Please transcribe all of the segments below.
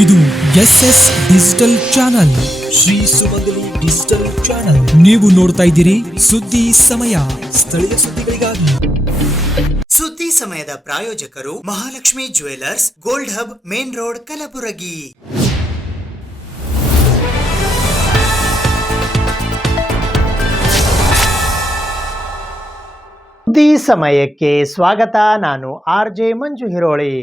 ಇದು SS digital channel, Shri ಸುಮಂಗಲಿ digital channel. ನೀವು ನೋಡ್ತಾ ಇದ್ದೀರಿ ಸುದ್ದಿ ಸಮಯ, ಸ್ಥಳೀಯ ಸುದ್ದಿಗಳಿಗಾಗಿ. ಸುದ್ದಿ ಸಮಯದ ಪ್ರಾಯೋಜಕರು Mahalakshmi jewellers, gold hub, main road, Kalaburagi. ಸುದ್ದಿ ಸಮಯಕ್ಕೆ ಸ್ವಾಗತ. ನಾನು RJ ಮಂಜು ಹಿರೋಳಿ.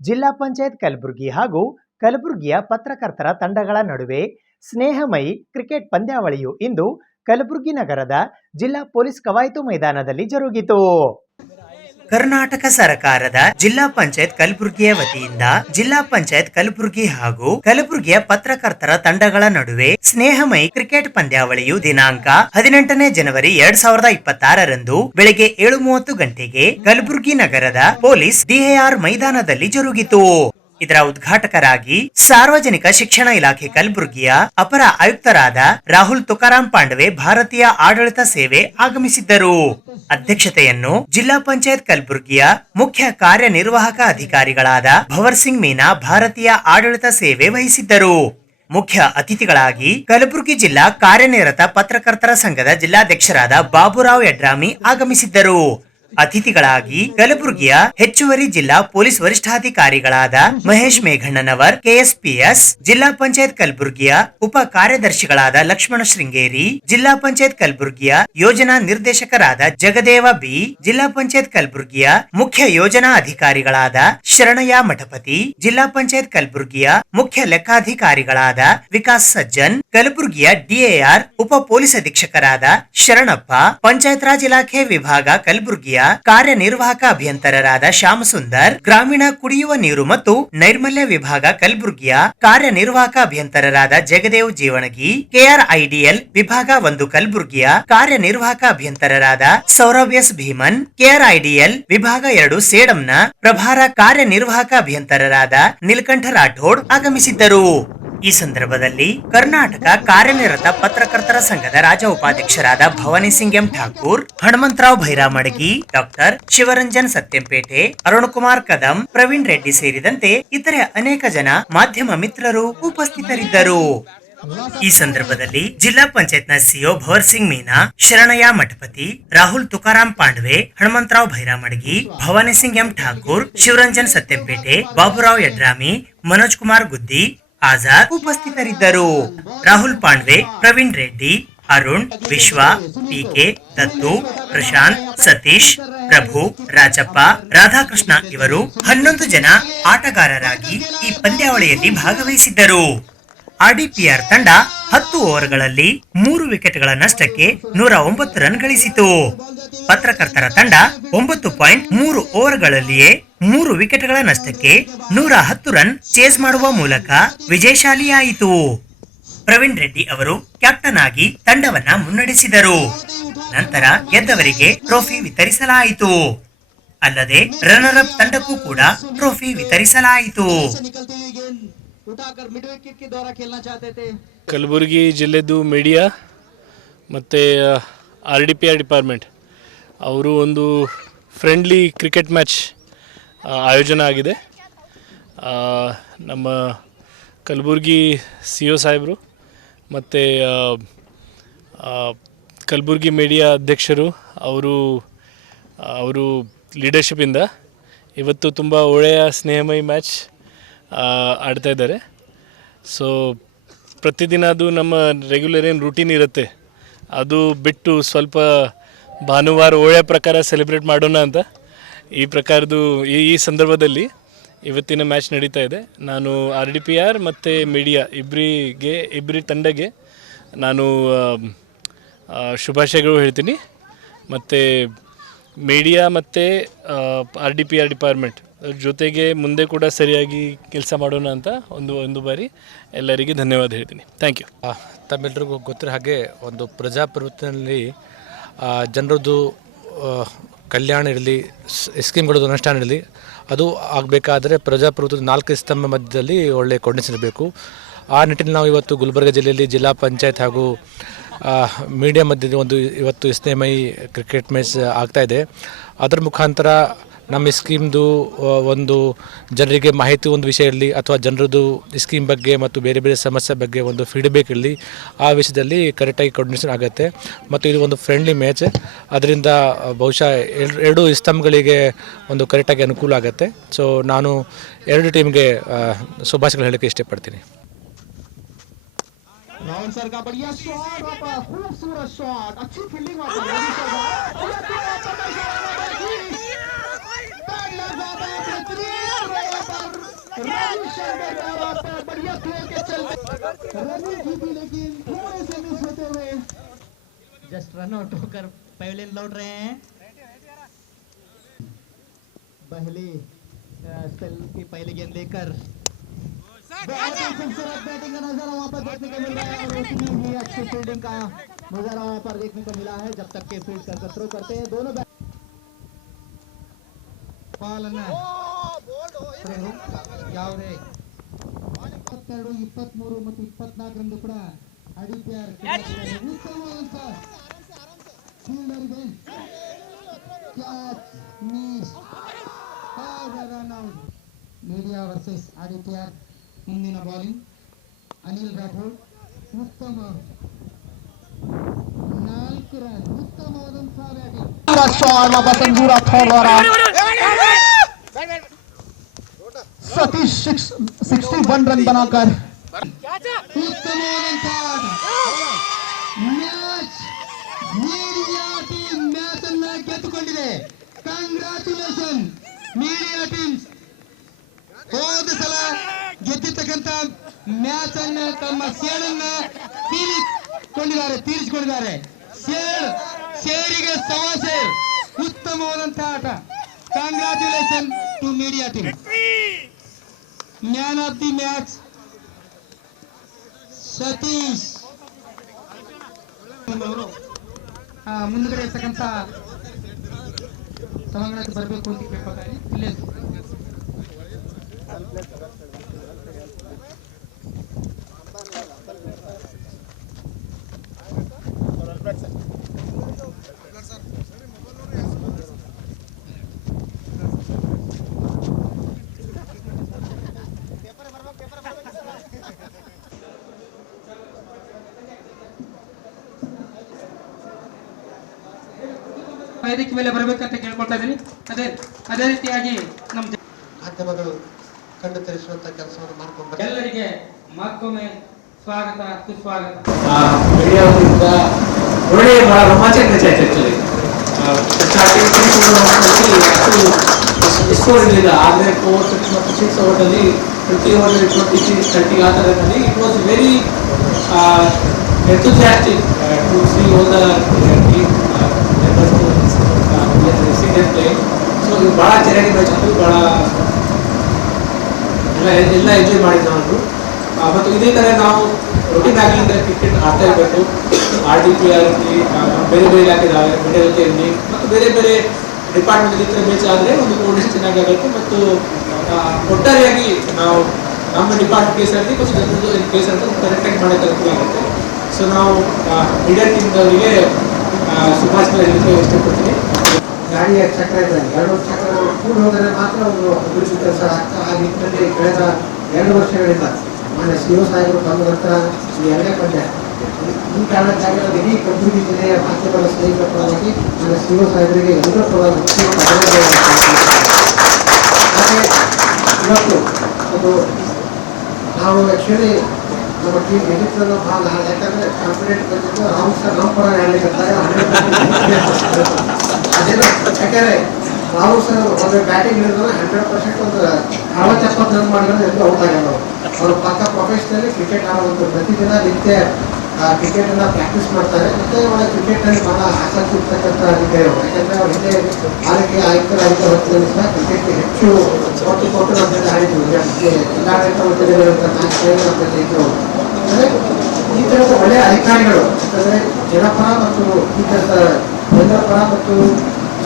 ಜಿಲ್ಲಾ ಪಂಚಾಯತ್ ಕಲಬುರಗಿ ಹಾಗೂ ಕಲಬುರಗಿಯ ಪತ್ರಕರ್ತರ ತಂಡಗಳ ನಡುವೆ ಸ್ನೇಹಮಯಿ ಕ್ರಿಕೆಟ್ ಪಂದ್ಯಾವಳಿಯು ಇಂದು ಕಲಬುರಗಿ ನಗರದ ಜಿಲ್ಲಾ ಪೊಲೀಸ್ ಕವಾಯತು ಮೈದಾನದಲ್ಲಿ ಜರುಗಿತು. ಕರ್ನಾಟಕ ಸರ್ಕಾರದ ಜಿಲ್ಲಾ ಪಂಚಾಯತ್ ಕಲಬುರಗಿಯ ವತಿಯಿಂದ ಜಿಲ್ಲಾ ಪಂಚಾಯತ್ ಕಲಬುರಗಿ ಹಾಗೂ ಕಲಬುರಗಿಯ ಪತ್ರಕರ್ತರ ತಂಡಗಳ ನಡುವೆ ಸ್ನೇಹಮಯಿ ಕ್ರಿಕೆಟ್ ಪಂದ್ಯಾವಳಿಯು ದಿನಾಂಕ 18ನೇ ಜನವರಿ 2026ರಂದು ಬೆಳಗ್ಗೆ 7:30 ಗಂಟೆಗೆ ಕಲಬುರಗಿ ನಗರದ ಪೊಲೀಸ್ DAR ಮೈದಾನದಲ್ಲಿ ಜರುಗಿತು. ಇದರ ಉದ್ಘಾಟಕರಾಗಿ ಸಾರ್ವಜನಿಕ ಶಿಕ್ಷಣ ಇಲಾಖೆ ಕಲಬುರಗಿಯ ಅಪರ ಆಯುಕ್ತರಾದ ರಾಹುಲ್ ತುಕಾರಾಮ್ ಪಾಂಡವೆ ಭಾರತೀಯ ಆಡಳಿತ ಸೇವೆ ಆಗಮಿಸಿದ್ದರು. ಅಧ್ಯಕ್ಷತೆಯನ್ನು ಜಿಲ್ಲಾ ಪಂಚಾಯತ್ ಕಲಬುರಗಿಯ ಮುಖ್ಯ ಕಾರ್ಯನಿರ್ವಾಹಕ ಅಧಿಕಾರಿಗಳಾದ ಭವರ್ ಸಿಂಗ್ ಮೀನಾ ಭಾರತೀಯ ಆಡಳಿತ ಸೇವೆ ವಹಿಸಿದ್ದರು. ಮುಖ್ಯ ಅತಿಥಿಗಳಾಗಿ ಕಲಬುರಗಿ ಜಿಲ್ಲಾ ಕಾರ್ಯನಿರತ ಪತ್ರಕರ್ತರ ಸಂಘದ ಜಿಲ್ಲಾಧ್ಯಕ್ಷರಾದ ಬಾಬುರಾವ್ ಯಡ್ರಾಮಿ ಆಗಮಿಸಿದ್ದರು. ಅತಿಥಿಗಳಾಗಿ ಕಲಬುರಗಿಯ ಹೆಚ್ಚುವರಿ ಜಿಲ್ಲಾ ಪೊಲೀಸ್ ವರಿಷ್ಠಾಧಿಕಾರಿಗಳಾದ ಮಹೇಶ್ ಮೇಘಣ್ಣನವರ್ KSPS, ಜಿಲ್ಲಾ ಪಂಚಾಯತ್ ಕಲಬುರಗಿಯ ಉಪ ಕಾರ್ಯದರ್ಶಿಗಳಾದ ಲಕ್ಷ್ಮಣ ಶೃಂಗೇರಿ, ಜಿಲ್ಲಾ ಪಂಚಾಯತ್ ಕಲಬುರಗಿಯ ಯೋಜನಾ ನಿರ್ದೇಶಕರಾದ ಜಗದೇವ B, ಜಿಲ್ಲಾ ಪಂಚಾಯತ್ ಕಲಬುರಗಿಯ ಮುಖ್ಯ ಯೋಜನಾ ಅಧಿಕಾರಿಗಳಾದ ಶರಣಯ್ಯ ಮಠಪತಿ, ಜಿಲ್ಲಾ ಪಂಚಾಯತ್ ಕಲಬುರಗಿಯ ಮುಖ್ಯ ಲೆಕ್ಕಾಧಿಕಾರಿಗಳಾದ ವಿಕಾಸ್ ಸಜ್ಜನ್, ಕಲಬುರಗಿಯ DAR ಉಪ ಪೊಲೀಸ್ ಅಧೀಕ್ಷಕರಾದ ಶರಣಪ್ಪ, ಪಂಚಾಯತ್ ರಾಜ್ ಇಲಾಖೆ ವಿಭಾಗ ಕಲಬುರಗಿಯ ಕಾರ್ಯನಿರ್ವಾಹಕ ಅಭಿಯಂತರರಾದ ಶ್ಯಾಮ ಸುಂದರ್, ಗ್ರಾಮೀಣ ಕುಡಿಯುವ ನೀರು ಮತ್ತು ನೈರ್ಮಲ್ಯ ವಿಭಾಗ ಕಲಬುರಗಿಯ ಕಾರ್ಯನಿರ್ವಾಹಕ ಅಭಿಯಂತರರಾದ ಜಗದೇವ್ ಜೀವಣಗಿ, KRIDL ವಿಭಾಗ 1 ಕಲಬುರಗಿಯ ಕಾರ್ಯನಿರ್ವಾಹಕ ಅಭಿಯಂತರರಾದ ಸೌರಭ್ S ಭೀಮನ್, KRIDL ವಿಭಾಗ 2 ಸೇಡಂನ ಪ್ರಭಾರ ಕಾರ್ಯನಿರ್ವಾಹಕ ಅಭಿಯಂತರರಾದ ನೀಲಕಂಠ ರಾಠೋಡ್ ಆಗಮಿಸಿದ್ದರು. ಈ ಸಂದರ್ಭದಲ್ಲಿ ಕರ್ನಾಟಕ ಕಾರ್ಯನಿರತ ಪತ್ರಕರ್ತರ ಸಂಘದ ರಾಜ್ಯ ಉಪಾಧ್ಯಕ್ಷರಾದ ಭವಾನಿ ಸಿಂಗ್ M ಠಾಕೂರ್, ಹನುಮಂತರಾವ್ ಭೈರಾಮಡಗಿ, ಡಾಕ್ಟರ್ ಶಿವರಂಜನ್ ಸತ್ಯಂಪೇಟೆ, ಅರುಣ್ ಕುಮಾರ್ ಕದಂ, ಪ್ರವೀಣ್ ರೆಡ್ಡಿ ಸೇರಿದಂತೆ ಇತರೆ ಅನೇಕ ಜನ ಮಾಧ್ಯಮ ಮಿತ್ರರು ಉಪಸ್ಥಿತರಿದ್ದರು. ಈ ಸಂದರ್ಭದಲ್ಲಿ ಜಿಲ್ಲಾ ಪಂಚಾಯತ್ನ CO ಭವರ್ ಸಿಂಗ್ ಮೀನಾ, ಶರಣಯ್ಯ ಮಠಪತಿ, ರಾಹುಲ್ ತುಕಾರಾಮ್ ಪಾಂಡವೆ, ಹನುಮಂತರಾವ್ ಭೈರಾಮಡಗಿ, ಭವಾನಿ ಸಿಂಗ್ M ಠಾಕೂರ್, ಶಿವರಂಜನ್ ಸತ್ಯಂಪೇಟೆ, ಬಾಬುರಾವ್ ಯಡ್ರಾಮಿ, ಮನೋಜ್ ಕುಮಾರ್ ಗುದ್ದಿ, ಆಜಾದ್ ಉಪಸ್ಥಿತರಿದ್ದರು. ರಾಹುಲ್ ಪಾಂಡ್ವೆ, ಪ್ರವೀಣ್ ರೆಡ್ಡಿ, ಅರುಣ್, ವಿಶ್ವ, PK, ದತ್ತು, ಪ್ರಶಾಂತ್, ಸತೀಶ್, ಪ್ರಭು, ರಾಜಪ್ಪ, ರಾಧಾಕೃಷ್ಣ ಇವರು 11 ಜನ ಆಟಗಾರರಾಗಿ ಈ ಪಂದ್ಯಾವಳಿಯಲ್ಲಿ ಭಾಗವಹಿಸಿದ್ದರು. RDPR ತಂಡ 10 ಓವರ್ಗಳಲ್ಲಿ 3 ವಿಕೆಟ್ಗಳ ನಷ್ಟಕ್ಕೆ 109 ರನ್ ಗಳಿಸಿತು. ಪತ್ರಕರ್ತರ ತಂಡ 9.3 ಓವರ್ಗಳಲ್ಲಿಯೇ 3 ವಿಕೆಟ್ಗಳ ನಷ್ಟಕ್ಕೆ 110 ರನ್ ಚೇಸ್ ಮಾಡುವ ಮೂಲಕ ವಿಜಯಶಾಲಿಯಾಯಿತು. ಪ್ರವೀಣ್ ರೆಡ್ಡಿ ಅವರು ಕ್ಯಾಪ್ಟನ್ ಆಗಿ ತಂಡವನ್ನ ಮುನ್ನಡೆಸಿದರು. ನಂತರ ಗೆದ್ದವರಿಗೆ ಟ್ರೋಫಿ ವಿತರಿಸಲಾಯಿತು. ಅಲ್ಲದೆ ರನ್ನರ್ ಅಪ್ ತಂಡಕ್ಕೂ ಕೂಡ ಟ್ರೋಫಿ ವಿತರಿಸಲಾಯಿತು. ಕಲಬುರಗಿ ಜಿಲ್ಲೆದು ಮೀಡಿಯಾ ಮತ್ತು RDPR ಡಿಪಾರ್ಟ್ಮೆಂಟ್ ಅವರು ಒಂದು ಫ್ರೆಂಡ್ಲಿ ಕ್ರಿಕೆಟ್ ಮ್ಯಾಚ್ ಆಯೋಜನೆ ಆಗಿದೆ. ನಮ್ಮ ಕಲಬುರಗಿ CO ಸಾಹೇಬರು ಮತ್ತು ಕಲಬುರಗಿ ಮೀಡಿಯಾ ಅಧ್ಯಕ್ಷರು ಅವರು ಲೀಡರ್ಶಿಪ್ಪಿಂದ ಇವತ್ತು ತುಂಬ ಒಳ್ಳೆಯ ಸ್ನೇಹಮಯಿ ಮ್ಯಾಚ್ ಆಡ್ತಾ ಇದ್ದಾರೆ. ಸೊ ಪ್ರತಿದಿನ ಅದು ನಮ್ಮ ರೆಗ್ಯುಲರ್ ಏನು ರೂಟೀನ್ ಇರುತ್ತೆ ಅದು ಬಿಟ್ಟು ಸ್ವಲ್ಪ ಭಾನುವಾರ ಒಳ್ಳೆಯ ಪ್ರಕಾರ ಸೆಲೆಬ್ರೇಟ್ ಮಾಡೋಣ ಅಂತ ಈ ಪ್ರಕಾರದ್ದು ಈ ಸಂದರ್ಭದಲ್ಲಿ ಇವತ್ತಿನ ಮ್ಯಾಚ್ ನಡೀತಾ ಇದೆ. ನಾನು RDPR ಮತ್ತು ಮೀಡಿಯಾ ಇಬ್ಬರಿ ತಂಡಗೆ ನಾನು ಶುಭಾಶಯಗಳು ಹೇಳ್ತೀನಿ. ಮತ್ತು ಮೀಡಿಯಾ ಮತ್ತು RDPR ಡಿಪಾರ್ಟ್ಮೆಂಟ್ ಜೊತೆಗೆ ಮುಂದೆ ಕೂಡ ಸರಿಯಾಗಿ ಕೆಲಸ ಮಾಡೋಣ ಅಂತ ಒಂದು ಬಾರಿ ಎಲ್ಲರಿಗೆ ಧನ್ಯವಾದ ಹೇಳ್ತೀನಿ. Thank you. ತಮ್ಮೆಲ್ಲರಿಗೂ ಗೊತ್ತಿರೋ ಹಾಗೆ ಒಂದು ಪ್ರಜಾಪ್ರಭುತ್ವದಲ್ಲಿ ಜನರದ್ದು ಕಲ್ಯಾಣ ಇರಲಿ, ಸ್ಕೀಮ್ಗಳದ್ದು ಅನುಷ್ಠಾನ ಇರಲಿ, ಅದು ಆಗಬೇಕಾದ್ರೆ ಪ್ರಜಾಪ್ರಭುತ್ವದ 4 ಸ್ತಂಭ ಮಧ್ಯದಲ್ಲಿ ಒಳ್ಳೆಯ ಕೋರ್ಡಿನೇಷನ್ ಇರಬೇಕು. ಆ ನಿಟ್ಟಿನಲ್ಲಿ ನಾವು ಇವತ್ತು ಗುಲ್ಬರ್ಗ ಜಿಲ್ಲೆಯಲ್ಲಿ ಜಿಲ್ಲಾ ಪಂಚಾಯತ್ ಹಾಗೂ ಮೀಡಿಯಾ ಮಧ್ಯೆ ಇವತ್ತು ಸ್ನೇಹಮಯಿ ಕ್ರಿಕೆಟ್ ಮ್ಯಾಚ್ ಆಗ್ತಾಯಿದೆ. ಅದರ ಮುಖಾಂತರ ನಮ್ಮ ಸ್ಕೀಮ್ದು ಒಂದು ಜನರಿಗೆ ಮಾಹಿತಿ ಒಂದು ವಿಷಯ ಇರಲಿ ಅಥವಾ ಜನರದ್ದು ಸ್ಕೀಮ್ ಬಗ್ಗೆ ಮತ್ತು ಬೇರೆ ಬೇರೆ ಸಮಸ್ಯೆ ಬಗ್ಗೆ ಒಂದು ಫೀಡ್ಬ್ಯಾಕ್ ಇರಲಿ, ಆ ವಿಷಯದಲ್ಲಿ ಕರೆಕ್ಟಾಗಿ ಕೋರ್ಡಿನೇಷನ್ ಆಗುತ್ತೆ. ಮತ್ತು ಇದು ಒಂದು ಫ್ರೆಂಡ್ಲಿ ಮ್ಯಾಚ್, ಅದರಿಂದ ಬಹುಶಃ ಎರಡು ಸ್ತಂಭಗಳಿಗೆ ಒಂದು ಕರೆಕ್ಟಾಗಿ ಅನುಕೂಲ ಆಗುತ್ತೆ. ಸೊ ನಾನು ಎರಡು ಟೀಮ್ಗೆ ಶುಭಾಶಯಗಳು ಹೇಳೋಕ್ಕೆ ಇಷ್ಟಪಡ್ತೀನಿ. राहुल सर का बढ़िया शॉट, वापस खूबसूरत शॉट, अच्छी फील्डिंग वापस रवि शर्मा, बढ़िया थ्रो के चलते रवि जी भी लेकिन थोड़े से मिस होते हुए जस्ट रन आउट होकर पवेलियन लौट रहे हैं. पहली स्पेल की पहली गेंद लेकर बहुत ही खूबसूरत बैटिंग का नजारा वहां पर देखने को मिल रहा है और उतनी ही अच्छी फील्डिंग का नजारा वहां पर देखने को मिला है जब तक के फील्ड कर थ्रो करते हैं दोनों ಬಾಲನ್ನ ಯಾವುದೇ 22, 23 ಮತ್ತು 24 ರಂದು ಕೂಡ ಅಡಿಪ್ಯಾರ್ ಉತ್ತಮವಾದಂತ ಫೀಲ್ಡರ್ಗೆ catch miss run out. Media versus ಆದಿತ್ಯಾರ್. ಮುಂದಿನ ಬಾಲಿಂಗ್ ಅನಿಲ್ ರಾಠೋಡ್, ಉತ್ತಮ 4 ರನ್, ಉತ್ತಮವಾದಂತಹ ಬ್ಯಾಟಿಂಗ್ ಶಾಟ್ ವಾಪಸ್ ಸಂಜು ರಾಠೋಡ್ ಅವರ सतीश 61 रन बनाकर उत्तमवाದಂತಹ ಮ್ಯಾಚ್ ಮೀಡಿಯಾ ಟೀಮ್ ಮ್ಯಾಚ್ ಅನ್ನು ಗೆದ್ದುಕೊಂಡಿದೆ. Congratulation media teams. ಹೋದ ಸಲ ಗೆದ್ದಿರ್ತಕ್ಕಂಥ ಮ್ಯಾಚ್ ಅನ್ನು ತಮ್ಮ ಸೇಡನ್ನ ತೀರಿಸಿಕೊಂಡಿದ್ದಾರೆ. ಸೇರಿಗೆ ಸವಾ ಸೇರ್. ಉತ್ತಮವಾದಂತಹ ಆಟ. Congratulation to media team. Man of the match Satish. ಮುಂದುಗಡೆ ಇರ್ತಕ್ಕಂಥ ಸಭಾಂಗಣಕ್ಕೆ ಬರಬೇಕು ಅಂತ ಕೇಳ್ಕೊತಾರೆ. ಇಲ್ಲೇ ವೇದಿಕೆ ಮೇಲೆ ಬರಬೇಕಂತ ಕೇಳ್ಕೊಳ್ತಾ ಇದ್ದೀನಿ. ಅದೇ ರೀತಿಯಾಗಿ ನಮ್ಮ ಮಾಧ್ಯಮಗಳು ಕಂಡು ತರಿಸುವಂತ ಕೆಲಸವನ್ನು ಮಾಡ್ಕೊಂಡು ಎಲ್ಲರಿಗೆ ಮತ್ತೊಮ್ಮೆ ಸ್ವಾಗತ ಸುಸ್ವಾಗತ. ಒಳ್ಳೆಯ ಬಹಳ ರೋಮಾಂಚಕ ಮ್ಯಾಚ್ ಆಯ್ತು. ಆಕ್ಚುಲಿ ಸ್ಟಾರ್ಟಿಂಗ್ ಸ್ಕೋರ್ ಇರಲಿಲ್ಲ, ಆದರೆ 4 ಮತ್ತು 6 ಓವರ್ನಲ್ಲಿ ಪ್ರತಿ ಓವರ್ 26, 30 ಆ ಥರದಲ್ಲಿ it was very enthusiastic to see all the team members see them playing. So ಇದು ಭಾಳ ಚೆನ್ನಾಗಿ ಮ್ಯಾಚ್ ಇತ್ತು, ಭಾಳ ಎಲ್ಲ ಎಂಜಾಯ್ ಮಾಡಿದ್ದು ನಾವು. ಮತ್ತು ಇದೇ ಥರ ನಾವು ರೊಟೀನ್ ಆಗಿಂದ ಕ್ರಿಕೆಟ್ ಆಡ್ತಾ ಇರಬೇಕು. RDPR ಇರಲಿ, ಬೇರೆ ಬೇರೆ ಇಲಾಖೆದಾವೆ, ಮೀಡಿಯಾ ಜೊತೆ ಇರಲಿ, ಮತ್ತು ಬೇರೆ ಬೇರೆ ಡಿಪಾರ್ಟ್ಮೆಂಟ್ ಇತರ ಮ್ಯಾಚ್ ಆದರೆ ಒಂದು ಕೋರ್ಡಿನೇಷನ್ ಚೆನ್ನಾಗಿ ಆಗುತ್ತೆ. ಮತ್ತು ಒಟ್ಟಾರೆಯಾಗಿ ನಾವು ನಮ್ಮ ಡಿಪಾರ್ಟ್ಮೆಂಟ್ ಕೇಸಲ್ಲಿ ಮತ್ತು ಜನರದ್ದು ಕೇಸ್ ಅಂತ ಕರೆಕ್ಟಾಗಿ ಮಾಡೋಕ್ಕೆ ಅನುಕೂಲ ಆಗುತ್ತೆ. ಸೊ ನಾವು ಮೀಡಿಯಾ ಟೀಮ್ದವರಿಗೆ ಶುಭಾಶಯ ಹೇಳಲಿಕ್ಕೆ ಇಷ್ಟಪಡ್ತೀನಿ. ಗಾಡಿಯ ಚಕ್ರ ಇದೆ, 2 ಚಕ್ರಗಳು ಕೂಡಿ ಹೋದರೆ ಮಾತ್ರ ಒಂದು ಅಭಿವೃದ್ಧಿ ಕೆಲಸ ಆಗ್ತಾ. ಆ ನಿಟ್ಟಿನಲ್ಲಿ ಕಳೆದ 2 ವರ್ಷಗಳಿಂದ ಮಾನ್ಯ CO ಸಾಹೇಬರು ಬಂದ ನಂತರ ಈ 2ನೇ ಪಂದ್ಯ ಈ ಕಾರಣಕ್ಕಾಗಿ ನಾವು ಇಡೀ ಕಲಬುರಗಿ ಜಿಲ್ಲೆಯ ಮಾಧ್ಯಮದ ಸ್ನೇಹಿತರ ಪರವಾಗಿ ಮಾನ್ಯ CO ಸಾಹೇಬರಿಗೆ ಎಲ್ಲರ ಪರವಾಗಿ ಹಾಗೆ ಇವತ್ತು ಒಂದು ನಾವು ಆ್ಯಕ್ಚುಲಿ ನಮ್ಮ ಟೀಮ್ ಗೆದ್ದಿದ್ದನ್ನು ಭಾಳ ಯಾಕಂದರೆ ಕಾನ್ಫಿಡೆಂಟ್ ಬಂದಿದ್ದು ರಾಹುಲ್ ಸರ್ ನಮ್ಮ ಪರ ಹೇಳಲಿಕ್ಕೆ ಅದೇನು ಯಾಕಂದರೆ ರಾಹುಲ್ ಸರ್ ಒಂದು ಬ್ಯಾಟಿಂಗ್ ಹಿಡಿದ್ರೆ 100% ಒಂದು 60-70 ರನ್ ಮಾಡಿದ್ರೆ ಎಲ್ಲೂ ಔಟ್ ಆಗ್ಯಾರ. ಅವರು ಪಕ್ಕ ಪ್ರೊಫೆಷನಲಿ ಕ್ರಿಕೆಟ್ ಆಡೋದು, ಪ್ರತಿದಿನ ನಿತ್ಯ ಕ್ರಿಕೆಟನ್ನು ಪ್ರಾಕ್ಟೀಸ್ ಮಾಡ್ತಾರೆ. ಮತ್ತು ಅವರ ಕ್ರಿಕೆಟ್ನಲ್ಲಿ ಭಾಳ ಆಸಕ್ತಿ ಇರ್ತಕ್ಕಂಥ ಅಧಿಕಾರಿಗಳು. ಯಾಕಂದರೆ ಅವ್ರು ಹಿಂದೆ ಆರೋಗ್ಯ ಆಯುಕ್ತರಾಗಿದ್ದ ಹೊತ್ತಿನಲ್ಲಿ ಸಹ ಕ್ರಿಕೆಟ್ಗೆ ಹೆಚ್ಚು ಕೊಟ್ಟು ನಮ್ಮ ಜೊತೆ ಆಡಿದ್ರು. ಜಿಲ್ಲಾಡಳಿತ ಹುದ್ದೆಗಳಿರುವಂಥ 4 ಜನ ನಮ್ಮ ಜೊತೆ ಇದ್ದರು. ಅಂದರೆ ಈ ಥರದ ಒಳ್ಳೆಯ ಅಧಿಕಾರಿಗಳು, ಯಾಕಂದರೆ ಜನಪರ ಮತ್ತು ಈ ಥರದ ಜನರ ಪರ ಮತ್ತು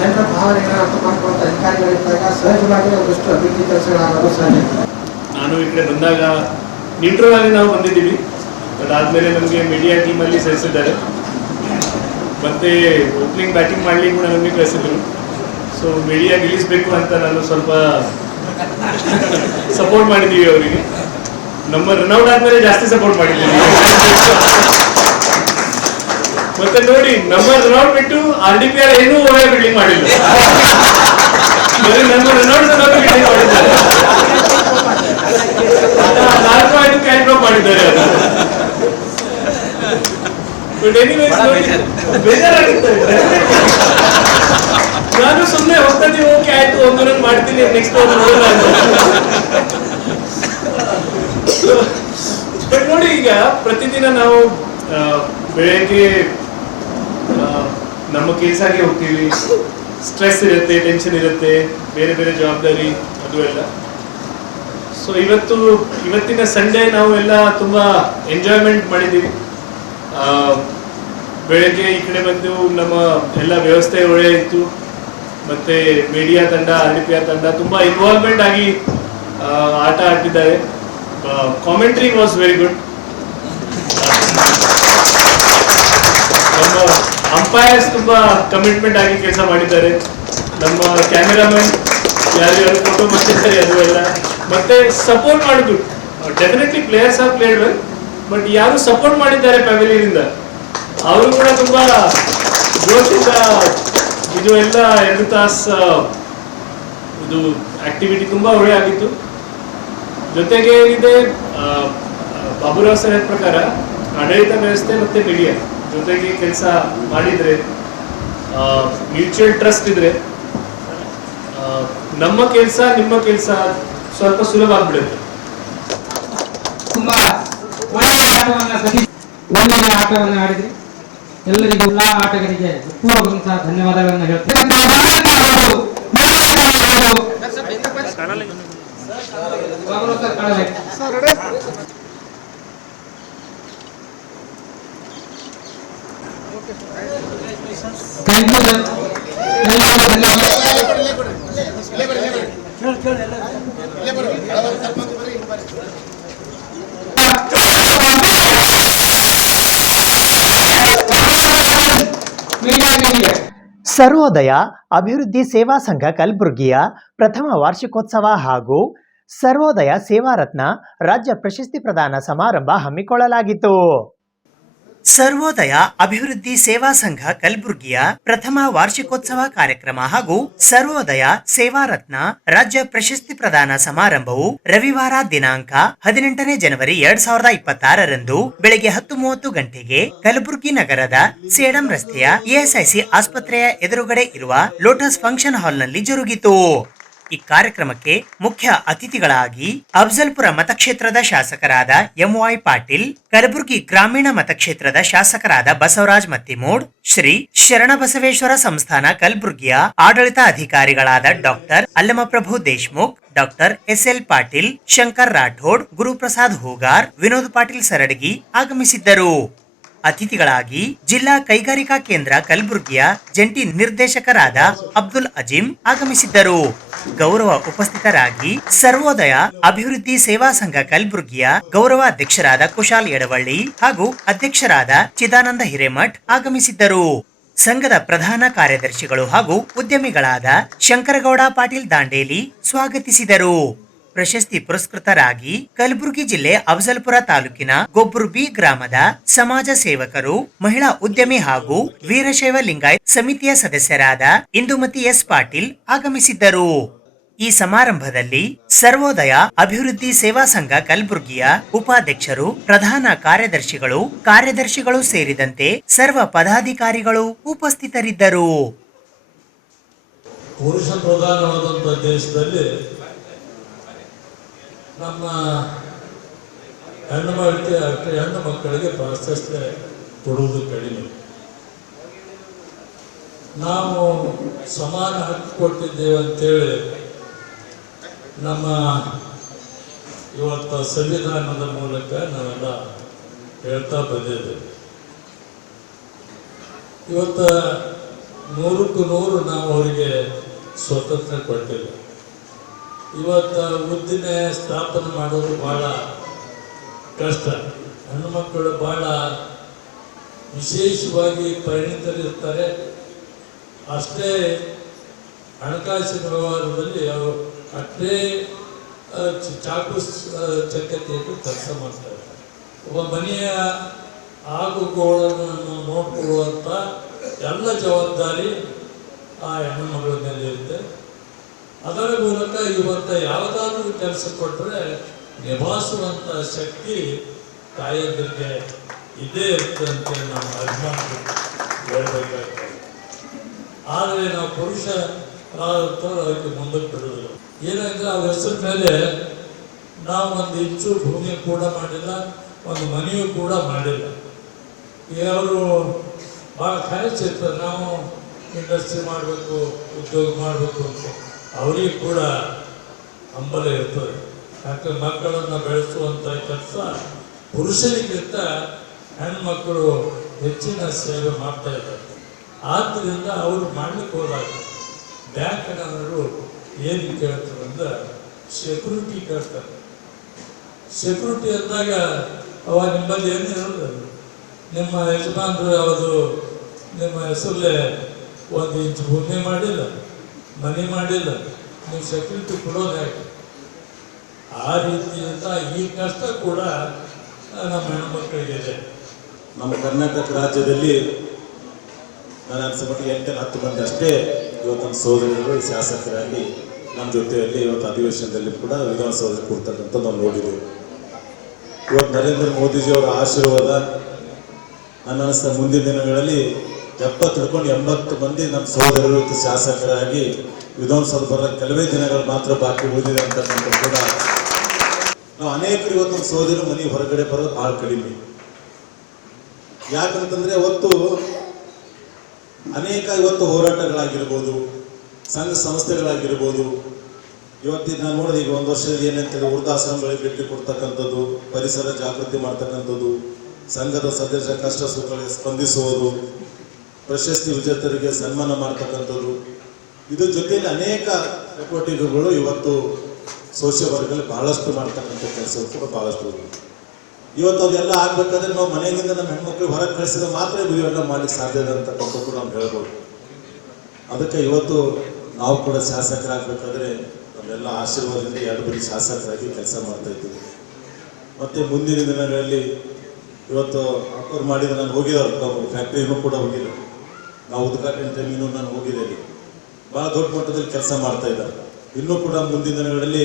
ಜನರ ಭಾವನೆಗಳನ್ನ ಅರ್ಥ ಮಾಡ್ಕೊಳ್ಳುವಂಥ ಅಧಿಕಾರಿಗಳಿದ್ದಾಗ ಸಹಜವಾಗಿ ಒಂದಷ್ಟು ಅಭಿವೃದ್ಧಿ ಕೆಲಸಗಳಾಗೋದು ಸಹಜ. ನಾನು ಈ ಕಡೆ ಬಂದಾಗ ಇಂಟ್ರೋನಲ್ಲಿ ನಾವು ಬಂದಿದ್ದೀವಿ, ಅದಾದಮೇಲೆ ನಮಗೆ ಮೀಡಿಯಾ ಟೀಮಲ್ಲಿ ಸೇರಿಸಿದ್ದಾರೆ. ಮತ್ತು ಓಪನಿಂಗ್ ಬ್ಯಾಟಿಂಗ್ ಮಾಡಲಿಕ್ಕೆ ಕೂಡ ನಮಗೆ ಕಳಿಸಿದ್ರು. ಸೊ ಮೀಡಿಯಾ ಗೆಲ್ಲಿಸಬೇಕು ಅಂತ ನಾನು ಸ್ವಲ್ಪ ಸಪೋರ್ಟ್ ಮಾಡಿದ್ದೀವಿ ಅವರಿಗೆ. ನಮ್ಮ ರನ್ಔಟ್ ಆದ್ಮೇಲೆ ಜಾಸ್ತಿ ಸಪೋರ್ಟ್ ಮಾಡಿದ್ದೀವಿ. ಮತ್ತೆ ನೋಡಿ, ನಮ್ಮ ರನ್ಔಟ್ ಬಿಟ್ಟು RDPR ಏನೂ ಒಳ್ಳೆ ಬಿಲ್ಡಿಂಗ್ ಮಾಡಿಲ್ಲ, ಬರೀ ನಮ್ಮ ರನ್ಔಟ್ ಬಿಲ್ಡಿಂಗ್ ಮಾಡಿದ್ದಾರೆ. 4-5 ಕ್ಯಾನ್ ಡ್ರಾಪ್ ಮಾಡಿದ್ದಾರೆ. ಬಟ್ ಎನಿವೇಸ್ ಬೇಜಾರಾಗುತ್ತೆ. ನಾನು ಸುಮ್ಮನೆ ಹೋಗ್ತಾನೆ, ಓಕೆ ಆಯ್ತು, ಒಂದು ರನ್ ಮಾಡ್ತೀನಿ, ನೆಕ್ಸ್ಟ್ ಒಂದು ನೋಡೋಣ ಅಂತ. ಬಟ್ ನೋಡಿ, ಈಗ ಪ್ರತಿದಿನ ನಾವು ಬೆಳಗ್ಗೆ ನಮ್ಮ ಕೆಲಸಕ್ಕೆ ಹೋಗ್ತೀವಿ, ಸ್ಟ್ರೆಸ್ ಇರುತ್ತೆ, ಟೆನ್ಷನ್ ಇರುತ್ತೆ, ಬೇರೆ ಬೇರೆ ಜವಾಬ್ದಾರಿ ಅದು ಎಲ್ಲ. ಸೊ ಇವತ್ತಿನ ಸಂಡೇ ನಾವು ಎಲ್ಲ ತುಂಬಾ ಎಂಜಾಯ್ಮೆಂಟ್ ಮಾಡಿದ್ದೀವಿ. ಬೆಳಗ್ಗೆ ಈ ಕಡೆ ಬಂದು ನಮ್ಮ ಎಲ್ಲ ವ್ಯವಸ್ಥೆ ಒಳ್ಳೆ ಇತ್ತು. ಮತ್ತೆ ಮೀಡಿಯಾ ತಂಡ, RDPR ತಂಡ ತುಂಬಾ ಇನ್ವಾಲ್ವ್ಮೆಂಟ್ ಆಗಿ ಆಟ ಆಡ್ತಿದ್ದಾರೆ. Commentary was very good. ನಮ್ಮ ಅಂಪೈರ್ಸ್ ತುಂಬಾ ಕಮಿಟ್ಮೆಂಟ್ ಆಗಿ ಕೆಲಸ ಮಾಡಿದ್ದಾರೆ. ನಮ್ಮ ಕ್ಯಾಮೆರಾಮನ್ ಯಾರು ಫೋಟೋ ಮಾಡ್ತಿರ್ತಾರೆ ಅದು ಎಲ್ಲ, ಮತ್ತೆ ಸಪೋರ್ಟ್ ಮಾಡಿದ್ರು. Definitely players are played well, but ಯಾರು ಸಪೋರ್ಟ್ ಮಾಡಿದ್ದಾರೆ ಪ್ಯಾವಿಲಿಯನ್ ಇಂದ ಅವರು ಕೂಡ ತುಂಬಾ ಜೋಶಿಂದ ಇದು ಎಲ್ಲ 2 ತಾಸು ಇದು ಆಕ್ಟಿವಿಟಿ ತುಂಬಾ ಒಳ್ಳೆ ಆಗಿತ್ತು. ಜೊತೆಗೆ ಏನಿದೆ, ಬಾಬುರಾವ್ ಸರ್ ಪ್ರಕಾರ ಆಡಳಿತ ವ್ಯವಸ್ಥೆ ಮತ್ತೆ ಮೀಡಿಯಾ ಜೊತೆಗೆ ಕೆಲಸ ಮಾಡಿದ್ರೆ, ಮ್ಯೂಚುವಲ್ ಟ್ರಸ್ಟ್ ಇದ್ರೆ, ನಮ್ಮ ಕೆಲಸ ನಿಮ್ಮ ಕೆಲಸ ಸ್ವಲ್ಪ ಸುಲಭ ಆಗ್ಬಿಡುತ್ತೆ. ತುಂಬಾ ಒಳ್ಳೆಯ ಆಟವನ್ನು ಆಡಿದ್ರಿ. ಎಲ್ಲರಿಗೂ, ಎಲ್ಲ ಆಟಗಾರರಿಗೆ ಪೂರ್ವಕಂತ ಧನ್ಯವಾದಗಳನ್ನು ಹೇಳ್ತೇನೆ. Thank you sir. ಸರ್ವೋದಯ ಅಭಿವೃದ್ಧಿ ಸೇವಾ ಸಂಘ ಕಲಬುರಗಿಯ ಪ್ರಥಮ ವಾರ್ಷಿಕೋತ್ಸವ ಹಾಗೂ ಸರ್ವೋದಯ ಸೇವಾ ರತ್ನ ರಾಜ್ಯ ಪ್ರಶಸ್ತಿ ಪ್ರದಾನ ಸಮಾರಂಭ ಹಮ್ಮಿಕೊಳ್ಳಲಾಗಿತ್ತು. ಸರ್ವೋದಯ ಅಭಿವೃದ್ಧಿ ಸೇವಾ ಸಂಘ ಕಲಬುರಗಿಯ ಪ್ರಥಮ ವಾರ್ಷಿಕೋತ್ಸವ ಕಾರ್ಯಕ್ರಮ ಹಾಗೂ ಸರ್ವೋದಯ ಸೇವಾ ರತ್ನ ರಾಜ್ಯ ಪ್ರಶಸ್ತಿ ಪ್ರದಾನ ಸಮಾರಂಭವು ರವಿವಾರ ದಿನಾಂಕ 18 ಜನವರಿ 2026ರಂದು ಬೆಳಗ್ಗೆ 10:30 ಗಂಟೆಗೆ ಕಲಬುರಗಿ ನಗರದ ಸೇಡಂ ರಸ್ತೆಯ ESIC ಆಸ್ಪತ್ರೆಯ ಎದುರುಗಡೆ ಇರುವ ಲೋಟಸ್ ಫಂಕ್ಷನ್ ಹಾಲ್ನಲ್ಲಿ ಜರುಗಿತು. ಈ ಕಾರ್ಯಕ್ರಮಕ್ಕೆ ಮುಖ್ಯ ಅತಿಥಿಗಳಾಗಿ ಅಫಜಲ್ಪುರ ಮತಕ್ಷೇತ್ರದ ಶಾಸಕರಾದ MY ಪಾಟೀಲ್, ಕಲಬುರಗಿ ಗ್ರಾಮೀಣ ಮತಕ್ಷೇತ್ರದ ಶಾಸಕರಾದ ಬಸವರಾಜ್ ಮತ್ತಿಮೂಡ್, ಶ್ರೀ ಶರಣಬಸವೇಶ್ವರ ಸಂಸ್ಥಾನ ಕಲಬುರಗಿಯ ಆಡಳಿತ ಅಧಿಕಾರಿಗಳಾದ doctor Allamaprabhu Deshmukh, doctor SL Patil, Shankar Rathod, Guruprasad Hoogar, Vinod Patil Saradagi ಆಗಮಿಸಿದ್ದರು. ಅತಿಥಿಗಳಾಗಿ ಜಿಲ್ಲಾ ಕೈಗಾರಿಕಾ ಕೇಂದ್ರ ಕಲಬುರಗಿಯ ಜಂಟಿ ನಿರ್ದೇಶಕರಾದ ಅಬ್ದುಲ್ ಅಜೀಂ ಆಗಮಿಸಿದ್ದರು. ಗೌರವ ಉಪಸ್ಥಿತರಾಗಿ ಸರ್ವೋದಯ ಅಭಿವೃದ್ಧಿ ಸೇವಾ ಸಂಘ ಕಲಬುರಗಿಯ ಗೌರವ ಅಧ್ಯಕ್ಷರಾದ ಕುಶಾಲ್ ಯಡವಳ್ಳಿ ಹಾಗೂ ಅಧ್ಯಕ್ಷರಾದ ಚಿದಾನಂದ ಹಿರೇಮಠ್ ಆಗಮಿಸಿದ್ದರು. ಸಂಘದ ಪ್ರಧಾನ ಕಾರ್ಯದರ್ಶಿಗಳು ಹಾಗೂ ಉದ್ಯಮಿಗಳಾದ ಶಂಕರಗೌಡ ಪಾಟೀಲ್ ದಾಂಡೇಲಿ ಸ್ವಾಗತಿಸಿದರು. ಪ್ರಶಸ್ತಿ ಪುರಸ್ಕೃತರಾಗಿ ಕಲಬುರಗಿ ಜಿಲ್ಲೆ ಅಫಜಲ್ಪುರ ತಾಲೂಕಿನ ಗೊಬ್ಬರು ಬಿ ಗ್ರಾಮದ ಸಮಾಜ ಸೇವಕರು, ಮಹಿಳಾ ಉದ್ಯಮಿ ಹಾಗೂ ವೀರಶೈವ ಲಿಂಗಾಯತ್ ಸಮಿತಿಯ ಸದಸ್ಯರಾದ ಇಂದುಮತಿ S ಪಾಟೀಲ್ ಆಗಮಿಸಿದ್ದರು. ಈ ಸಮಾರಂಭದಲ್ಲಿ ಸರ್ವೋದಯ ಅಭಿವೃದ್ಧಿ ಸೇವಾ ಸಂಘ ಕಲಬುರಗಿಯ ಉಪಾಧ್ಯಕ್ಷರು, ಪ್ರಧಾನ ಕಾರ್ಯದರ್ಶಿಗಳು ಸೇರಿದಂತೆ ಸರ್ವ ಪದಾಧಿಕಾರಿಗಳು ಉಪಸ್ಥಿತರಿದ್ದರು. ಪುರುಷ ಪ್ರಧಾನವಾದಂತಹ ದೇಶದಲ್ಲಿ ನಮ್ಮ ಹೆಣ್ಣು ಮಕ್ಕಳಿಗೆ ಪ್ರಾಶಸ್ತ್ಯ ಕೊಡುವುದು ಕಡಿಮೆ. ನಾವು ಸಮಾನ ಹಕ್ಕು ಕೊಟ್ಟಿದ್ದೇವೆ ಅಂತೇಳಿ ನಮ್ಮ ಇವತ್ತು ಸಂವಿಧಾನದ ಮೂಲಕ ನಾವೆಲ್ಲ ಹೇಳ್ತಾ ಬಂದಿದ್ದೇವೆ. ಇವತ್ತು 100ಕ್ಕೆ 100 ನಾವು ಅವರಿಗೆ ಸ್ವತಂತ್ರ ಕೊಟ್ಟಿಲ್ಲ. ಇವತ್ತು ಉದ್ದಿಮೆ ಸ್ಥಾಪನೆ ಮಾಡೋದು ಭಾಳ ಕಷ್ಟ. ಹೆಣ್ಣುಮಕ್ಕಳು ಭಾಳ ವಿಶೇಷವಾಗಿ ಪರಿಣಿತರಿರ್ತಾರೆ. ಅಷ್ಟೇ ಹಣಕಾಸಿನ ವ್ಯವಹಾರದಲ್ಲಿ ಅವರು ಅಷ್ಟೇ ಚಾಕು ಚಕ್ರತೆಯನ್ನು ಕೆಲಸ ಮಾಡ್ತಾರೆ. ಒಬ್ಬ ಮನೆಯ ಆಗುಗೋಳನ್ನು ನೋಡಿಕೊಳ್ಳುವಂಥ ಎಲ್ಲ ಜವಾಬ್ದಾರಿ ಆ ಹೆಣ್ಣು ಮಗಳ ಮೇಲೆ ಇರುತ್ತೆ. ಅದರ ಮೂಲಕ ಇವತ್ತು ಯಾವುದಾದ್ರೂ ಕೆಲಸ ಕೊಟ್ಟರೆ ನಿಭಾಯಿಸುವಂಥ ಶಕ್ತಿ ತಾಯಂದಿರಿಗೆ ಇದೇ ಇರುತ್ತೆ ಅಂತ ನಾವು ಅಭಿಮಾನ ಹೇಳಬೇಕಾಗ್ತದೆ. ಆದರೆ ನಾವು ಪುರುಷ ಅದಕ್ಕೆ ಮುಂದಕ್ಕೆ ಬಿಡೋದಿಲ್ಲ. ಏನಂದ್ರೆ ಅವ್ರ ಹೆಸರ ಮೇಲೆ ನಾವು ಒಂದು ಇಂಚು ಭೂಮಿ ಕೂಡ ಮಾಡಿಲ್ಲ, ಒಂದು ಮನೆಯೂ ಕೂಡ ಮಾಡಿಲ್ಲ. ಅವರು ಭಾಳ ಕಾಯಿಸಿರ್ತಾರೆ, ನಾವು ಇಂಡಸ್ಟ್ರಿ ಮಾಡಬೇಕು, ಉದ್ಯೋಗ ಮಾಡಬೇಕು ಅಂತ. ಅವರಿಗೂ ಕೂಡ ಹಂಬಲ ಇರ್ತದೆ. ಯಾಕಂದ್ರೆ ಮಕ್ಕಳನ್ನು ಬೆಳೆಸುವಂಥ ಕೆಲಸ ಪುರುಷರಿಗಿಂತ ಹೆಣ್ಮಕ್ಕಳು ಹೆಚ್ಚಿನ ಸೇವೆ ಮಾಡ್ತಾ ಇದ್ದಾರೆ. ಆದ್ದರಿಂದ ಅವರು ಮಾಡಲಿಕ್ಕೆ ಹೋದಾಗ ಬ್ಯಾಂಕ್ನವರು ಏನು ಕೇಳ್ತಾರೆ ಅಂದ್ರೆ ಸೆಕ್ಯೂರಿಟಿ ಕೇಳ್ತಾರೆ. ಸೆಕ್ಯೂರಿಟಿ ಅಂದಾಗ ಅವ ನಿಮ್ಮಲ್ಲಿ ಏನು ಇರೋದು, ನಿಮ್ಮ ಯಜಮಾನರು ಯಾವುದು ನಿಮ್ಮ ಹೆಸರಲ್ಲೇ 1 ಇಂಚು ಭೂಮಿ ಮಾಡಿಲ್ಲ, ಮನೆ ಮಾಡಿಲ್ಲ, ನೀವು ಸೆಕ್ಯೂರಿಟಿ ಕೊಡೋದು ಯಾಕೆ? ಆ ರೀತಿಯಿಂದ ಈ ಕಷ್ಟ ಕೂಡ ನಮ್ಮ ಹೆಣ್ಮಕ್ಳಿಗೆ ಇದೆ. ನಮ್ಮ ಕರ್ನಾಟಕ ರಾಜ್ಯದಲ್ಲಿ ನಾನು ಅನ್ಸಮಟ್ಟಿಗೆ 8-10 ಮಂದಿ ಅಷ್ಟೇ ಇವತ್ತು ನಮ್ಮ ಸೋದರರು ಶಾಸಕರಾಗಿ ನಮ್ಮ ಜೊತೆಯಲ್ಲಿ ಇವತ್ತು ಅಧಿವೇಶನದಲ್ಲಿ ಕೂಡ ವಿಧಾನಸೌಧದಲ್ಲಿ ಕೂರ್ತಕ್ಕಂಥ ನಾವು ನೋಡಿದ್ದೇವೆ. ಇವತ್ತು ನರೇಂದ್ರ ಮೋದಿಜಿಯವರ ಆಶೀರ್ವಾದ ನನ್ನ ಅನಿಸ್ತಾ ಮುಂದಿನ ದಿನಗಳಲ್ಲಿ 70 ಮಂದಿ ನಮ್ಮ ಸಹೋದರರು ಶಾಸಕರಾಗಿ ವಿಧಾನಸೌಧ ಬರೋ ಕೆಲವೇ ದಿನಗಳು ಮಾತ್ರ ಬಾಕಿ ಉಳಿದಿದೆ ಅಂತಕ್ಕಂಥ ಕೂಡ ನಾವು ಅನೇಕರು ಇವತ್ತು ನಮ್ಮ ಸಹೋದರರು ಮನೆ ಹೊರಗಡೆ ಬರೋದು ಭಾಳ ಕಡಿಮೆ. ಯಾಕಂತಂದ್ರೆ ಇವತ್ತು ಹೋರಾಟಗಳಾಗಿರ್ಬೋದು, ಸಂಘ ಸಂಸ್ಥೆಗಳಾಗಿರ್ಬೋದು, ಇವತ್ತಿನ ನಾನು ನೋಡಿದೆ ಈಗ 1 ವರ್ಷದಲ್ಲಿ ಏನಂತೇಳಿ ವೃದ್ಧಾಶ್ರಮಗಳಿಗೆ ಭೇಟಿ ಕೊಡ್ತಕ್ಕಂಥದ್ದು, ಪರಿಸರ ಜಾಗೃತಿ ಮಾಡ್ತಕ್ಕಂಥದ್ದು, ಸಂಘದ ಸದಸ್ಯರ ಕಷ್ಟ ಸುಖಗಳಿಗೆ ಸ್ಪಂದಿಸುವುದು, ಪ್ರಶಸ್ತಿ ವಿಜೇತರಿಗೆ ಸನ್ಮಾನ ಮಾಡ್ತಕ್ಕಂಥದ್ದು, ಇದ್ರ ಜೊತೆಯಲ್ಲಿ ಅನೇಕ ಚಟುವಟಿಕೆಗಳು ಇವತ್ತು ಸೋಷಿಯಲ್ ವರ್ಗಲ್ಲಿ ಬಹಳಷ್ಟು ಮಾಡ್ತಕ್ಕಂಥ ಕೆಲಸ ಕೂಡ ಬಹಳಷ್ಟು. ಇವತ್ತು ಅದೆಲ್ಲ ಆಗ್ಬೇಕಾದ್ರೆ ನಾವು ಮನೆಯಿಂದ ನಮ್ಮ ಹೆಣ್ಮಕ್ಳು ಹೊರಗೆ ಕಳಿಸಿದ್ರೆ ಮಾತ್ರ ಇವೆಲ್ಲ ಮಾಡ್ಲಿಕ್ಕೆ ಸಾಧ್ಯ ಇದೆ ಅಂತಕ್ಕಂಥ ಕೂಡ ನಾವು ಹೇಳ್ಬೋದು. ಅದಕ್ಕೆ ಇವತ್ತು ನಾವು ಕೂಡ ಶಾಸಕರಾಗಬೇಕಾದ್ರೆ ನಮ್ಮೆಲ್ಲ ಆಶೀರ್ವಾದದಿಂದ 2 ಬಾರಿ ಶಾಸಕರಾಗಿ ಕೆಲಸ ಮಾಡ್ತಾ ಇದ್ದೀವಿ. ಮತ್ತೆ ಮುಂದಿನ ದಿನಗಳಲ್ಲಿ ಇವತ್ತು ಅವ್ರು ಮಾಡಿದ ನಾನು ಹೋಗಿದ್ದಾರೆ, ಫ್ಯಾಕ್ಟ್ರಿಗೂ ಕೂಡ ಹೋಗಿದ್ದೆ, ನಾವು ಉದ್ಘಾಟನೆ ಟೈಮಿನೂ ನಾನು ಹೋಗಿದ್ದೇನೆ. ಭಾಳ ದೊಡ್ಡ ಮಟ್ಟದಲ್ಲಿ ಕೆಲಸ ಮಾಡ್ತಾ ಇದ್ದಾರೆ. ಇನ್ನೂ ಕೂಡ ಮುಂದಿನ ದಿನಗಳಲ್ಲಿ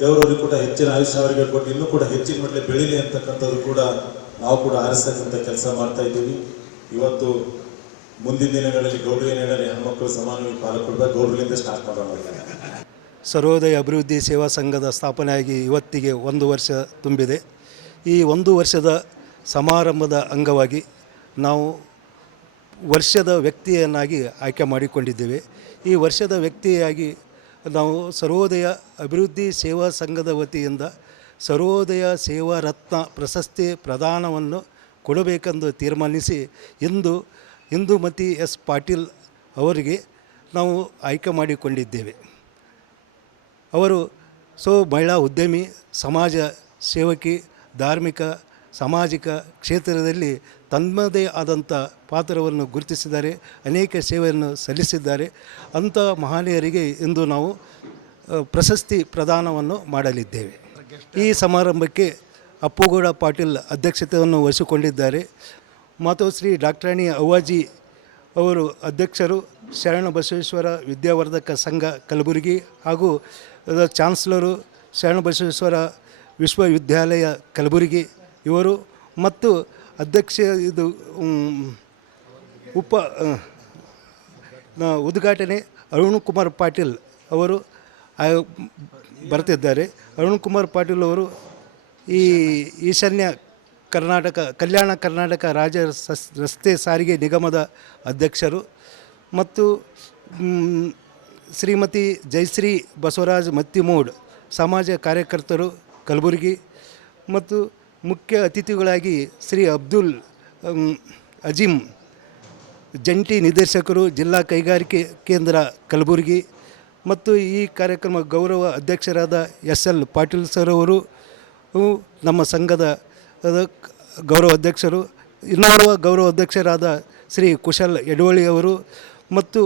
ದೇವರವರಿಗೆ ಕೂಡ ಹೆಚ್ಚಿನ ಆಯುಷ್ಯ ಅವರಿಗೆ ಕೊಟ್ಟು ಇನ್ನೂ ಕೂಡ ಹೆಚ್ಚಿನ ಮಟ್ಟದಲ್ಲಿ ಬೆಳೀಲಿ ಅಂತಕ್ಕಂಥದ್ದು ಕೂಡ ನಾವು ಕೂಡ ಆರಿಸ್ತಕ್ಕಂಥ ಕೆಲಸ ಮಾಡ್ತಾ ಇದ್ದೀವಿ. ಇವತ್ತು ಮುಂದಿನ ದಿನಗಳಲ್ಲಿ ಗೌಡ್ರು ಏನು ಹೇಳಿ ಹೆಣ್ಮಕ್ಳು ಸಮಾನವಾಗಿ ಪಾಲು ಕೊಡಬೇಕು, ಗೌಡ್ರಲಿಂದ ಸ್ಟಾರ್ಟ್ ಮಾಡೋಣ. ಸರ್ವೋದಯ ಅಭಿವೃದ್ಧಿ ಸೇವಾ ಸಂಘದ ಸ್ಥಾಪನೆಯಾಗಿ ಇವತ್ತಿಗೆ 1 ವರ್ಷ ತುಂಬಿದೆ. ಈ 1 ವರ್ಷದ ಸಮಾರಂಭದ ಅಂಗವಾಗಿ ನಾವು ವರ್ಷದ ವ್ಯಕ್ತಿಯನ್ನಾಗಿ ಆಯ್ಕೆ ಮಾಡಿಕೊಂಡಿದ್ದೇವೆ. ಈ ವರ್ಷದ ವ್ಯಕ್ತಿಯಾಗಿ ನಾವು ಸರ್ವೋದಯ ಅಭಿವೃದ್ಧಿ ಸೇವಾ ಸಂಘದ ವತಿಯಿಂದ ಸರ್ವೋದಯ ಸೇವಾ ರತ್ನ ಪ್ರಶಸ್ತಿ ಪ್ರದಾನವನ್ನು ಕೊಡಬೇಕೆಂದು ತೀರ್ಮಾನಿಸಿ ಇಂದುಮತಿ ಎಸ್ ಪಾಟೀಲ್ ಅವರಿಗೆ ನಾವು ಆಯ್ಕೆ ಮಾಡಿಕೊಂಡಿದ್ದೇವೆ. ಅವರು ಮಹಿಳಾ ಉದ್ಯಮಿ, ಸಮಾಜ ಸೇವಕಿ, ಧಾರ್ಮಿಕ, ಸಾಮಾಜಿಕ ಕ್ಷೇತ್ರದಲ್ಲಿ ತಮ್ಮದೇ ಆದಂಥ ಪಾತ್ರವನ್ನು ಗುರುತಿಸಿದ್ದಾರೆ, ಅನೇಕ ಸೇವೆಯನ್ನು ಸಲ್ಲಿಸಿದ್ದಾರೆ. ಅಂಥ ಮಹನೀಯರಿಗೆ ಇಂದು ನಾವು ಪ್ರಶಸ್ತಿ ಪ್ರದಾನವನ್ನು ಮಾಡಲಿದ್ದೇವೆ. ಈ ಸಮಾರಂಭಕ್ಕೆ ಅಪ್ಪುಗೌಡ ಪಾಟೀಲ್ ಅಧ್ಯಕ್ಷತೆಯನ್ನು ವಹಿಸಿಕೊಂಡಿದ್ದಾರೆ. ಮಾತೋಶ್ರೀ ಡಾಕ್ಟರಾಣಿ ಅವ್ವಾಜಿ ಅವರು ಅಧ್ಯಕ್ಷರು, ಶರಣ ಬಸವೇಶ್ವರ ವಿದ್ಯಾವರ್ಧಕ ಸಂಘ ಕಲಬುರಗಿ ಹಾಗೂ ಚಾನ್ಸಲರು ಶರಣ ಬಸವೇಶ್ವರ ವಿಶ್ವವಿದ್ಯಾಲಯ ಕಲಬುರಗಿ ಇವರು, ಮತ್ತು ಅಧ್ಯಕ್ಷ ಉದ್ಘಾಟನೆ ಅರುಣ್ ಕುಮಾರ್ ಪಾಟೀಲ್ ಅವರು ಬರ್ತಿದ್ದಾರೆ. ಅರುಣ್ ಕುಮಾರ್ ಪಾಟೀಲ್ ಅವರು ಈ ಈಶಾನ್ಯ ಕಲ್ಯಾಣ ಕರ್ನಾಟಕ ರಾಜ್ಯ ರಸ್ತೆ ಸಾರಿಗೆ ನಿಗಮದ ಅಧ್ಯಕ್ಷರು, ಮತ್ತು ಶ್ರೀಮತಿ ಜಯಶ್ರೀ ಬಸವರಾಜ್ ಮತ್ತಿಮೂಡ್ ಸಮಾಜ ಕಾರ್ಯಕರ್ತರು ಕಲಬುರಗಿ, ಮತ್ತು ಮುಖ್ಯ ಅತಿಥಿಗಳಾಗಿ ಶ್ರೀ ಅಬ್ದುಲ್ ಅಜೀಮ್ ಜಂಟಿ ನಿರ್ದೇಶಕರು ಜಿಲ್ಲಾ ಕೈಗಾರಿಕೆ ಕೇಂದ್ರ ಕಲಬುರಗಿ, ಮತ್ತು ಈ ಕಾರ್ಯಕ್ರಮ ಗೌರವ ಅಧ್ಯಕ್ಷರಾದ SL ಪಾಟೀಲ್ ಸರ್ ಅವರು ನಮ್ಮ ಸಂಘದ ಗೌರವ ಅಧ್ಯಕ್ಷರು, ಇನ್ನೋರ್ವ ಗೌರವ ಅಧ್ಯಕ್ಷರಾದ ಶ್ರೀ ಕುಶಲ್ ಯಡವಳ್ಳಿ ಅವರು, ಮತ್ತು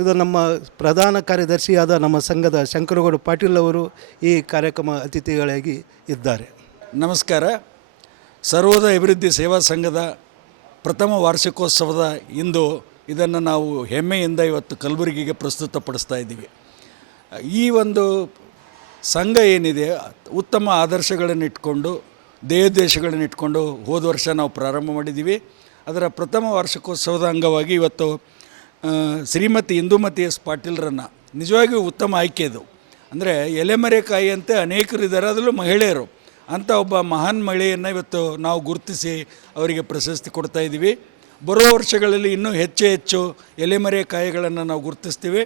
ಇದು ನಮ್ಮ ಪ್ರಧಾನ ಕಾರ್ಯದರ್ಶಿಯಾದ ನಮ್ಮ ಸಂಘದ ಶಂಕರಗೌಡ ಪಾಟೀಲ್ ಅವರು ಈ ಕಾರ್ಯಕ್ರಮ ಅತಿಥಿಗಳಾಗಿ ಇದ್ದಾರೆ. ನಮಸ್ಕಾರ. ಸರ್ವೋದಯ ಅಭಿವೃದ್ಧಿ ಸೇವಾ ಸಂಘದ ಪ್ರಥಮ ವಾರ್ಷಿಕೋತ್ಸವದ ಇಂದು ಇದನ್ನು ನಾವು ಹೆಮ್ಮೆಯಿಂದ ಇವತ್ತು ಕಲಬುರಗಿಗೆ ಪ್ರಸ್ತುತಪಡಿಸ್ತಾ ಇದ್ದೀವಿ. ಈ ಒಂದು ಸಂಘ ಏನಿದೆ ಉತ್ತಮ ಆದರ್ಶಗಳನ್ನು ಇಟ್ಕೊಂಡು ಧ್ಯೇಯೋದ್ದೇಶಗಳನ್ನು ಇಟ್ಕೊಂಡು ಹೋದ ವರ್ಷ ನಾವು ಪ್ರಾರಂಭ ಮಾಡಿದ್ದೀವಿ. ಅದರ ಪ್ರಥಮ ವಾರ್ಷಿಕೋತ್ಸವದ ಅಂಗವಾಗಿ ಇವತ್ತು ಶ್ರೀಮತಿ ಇಂದುಮತಿ ಎಸ್ ಪಾಟೀಲ್ರನ್ನು ನಿಜವಾಗಿಯೂ ಉತ್ತಮ ಆಯ್ಕೆ ಇದು. ಅಂದರೆ ಎಲೆಮರೆಕಾಯಿಯಂತೆ ಅನೇಕರು ಇದ್ದಾರೆ, ಅದರಲ್ಲೂ ಮಹಿಳೆಯರು. ಅಂಥ ಒಬ್ಬ ಮಹಾನ್ ಮಹಿಳೆಯನ್ನು ಇವತ್ತು ನಾವು ಗುರುತಿಸಿ ಅವರಿಗೆ ಪ್ರಶಸ್ತಿ ಕೊಡ್ತಾ ಇದ್ದೀವಿ. ಬರೋ ವರ್ಷಗಳಲ್ಲಿ ಇನ್ನೂ ಹೆಚ್ಚು ಎಲೆಮರೆಕಾಯಿಗಳನ್ನು ನಾವು ಗುರುತಿಸ್ತೀವಿ.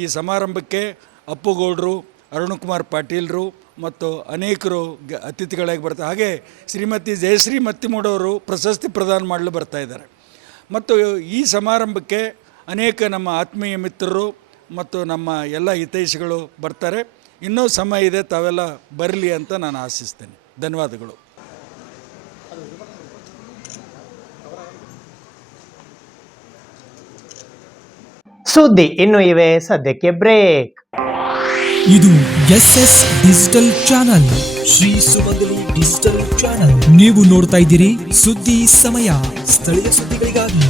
ಈ ಸಮಾರಂಭಕ್ಕೆ ಅಪ್ಪುಗೌಡರು, ಅರುಣಕುಮಾರ್ ಪಾಟೀಲ್ರು ಮತ್ತು ಅನೇಕರು ಅತಿಥಿಗಳಾಗಿ ಬರ್ತಾರೆ. ಹಾಗೆ ಶ್ರೀಮತಿ ಜಯಶ್ರೀ ಮತ್ತಿಮೂಡವರು ಪ್ರಶಸ್ತಿ ಪ್ರದಾನ ಮಾಡಲು ಬರ್ತಾ ಇದ್ದಾರೆ. ಮತ್ತು ಈ ಸಮಾರಂಭಕ್ಕೆ ಅನೇಕ ನಮ್ಮ ಆತ್ಮೀಯ ಮಿತ್ರರು ಮತ್ತು ನಮ್ಮ ಎಲ್ಲ ಹಿತೈಷಿಗಳು ಬರ್ತಾರೆ. ಇನ್ನೂ ಸಮಯ ಇದೆ, ತಾವೆಲ್ಲ ಬರಲಿ ಅಂತ ನಾನು ಆಶಿಸ್ತೇನೆ. ಧನ್ಯವಾದಗಳು. ಸುದ್ದಿ ಇನ್ನು ಇವೆ, ಸದ್ಯಕ್ಕೆ ಬ್ರೇಕ್. ಇದು SS ಡಿಜಿಟಲ್ ಚಾನಲ್, ಶ್ರೀ ಸುಮಂಗಲಿ ಡಿಜಿಟಲ್ ಚಾನಲ್. ನೀವು ನೋಡ್ತಾ ಇದ್ದೀರಿ ಸುದ್ದಿ ಸಮಯ, ಸ್ಥಳೀಯ ಸುದ್ದಿಗಳಿಗಾಗಿ.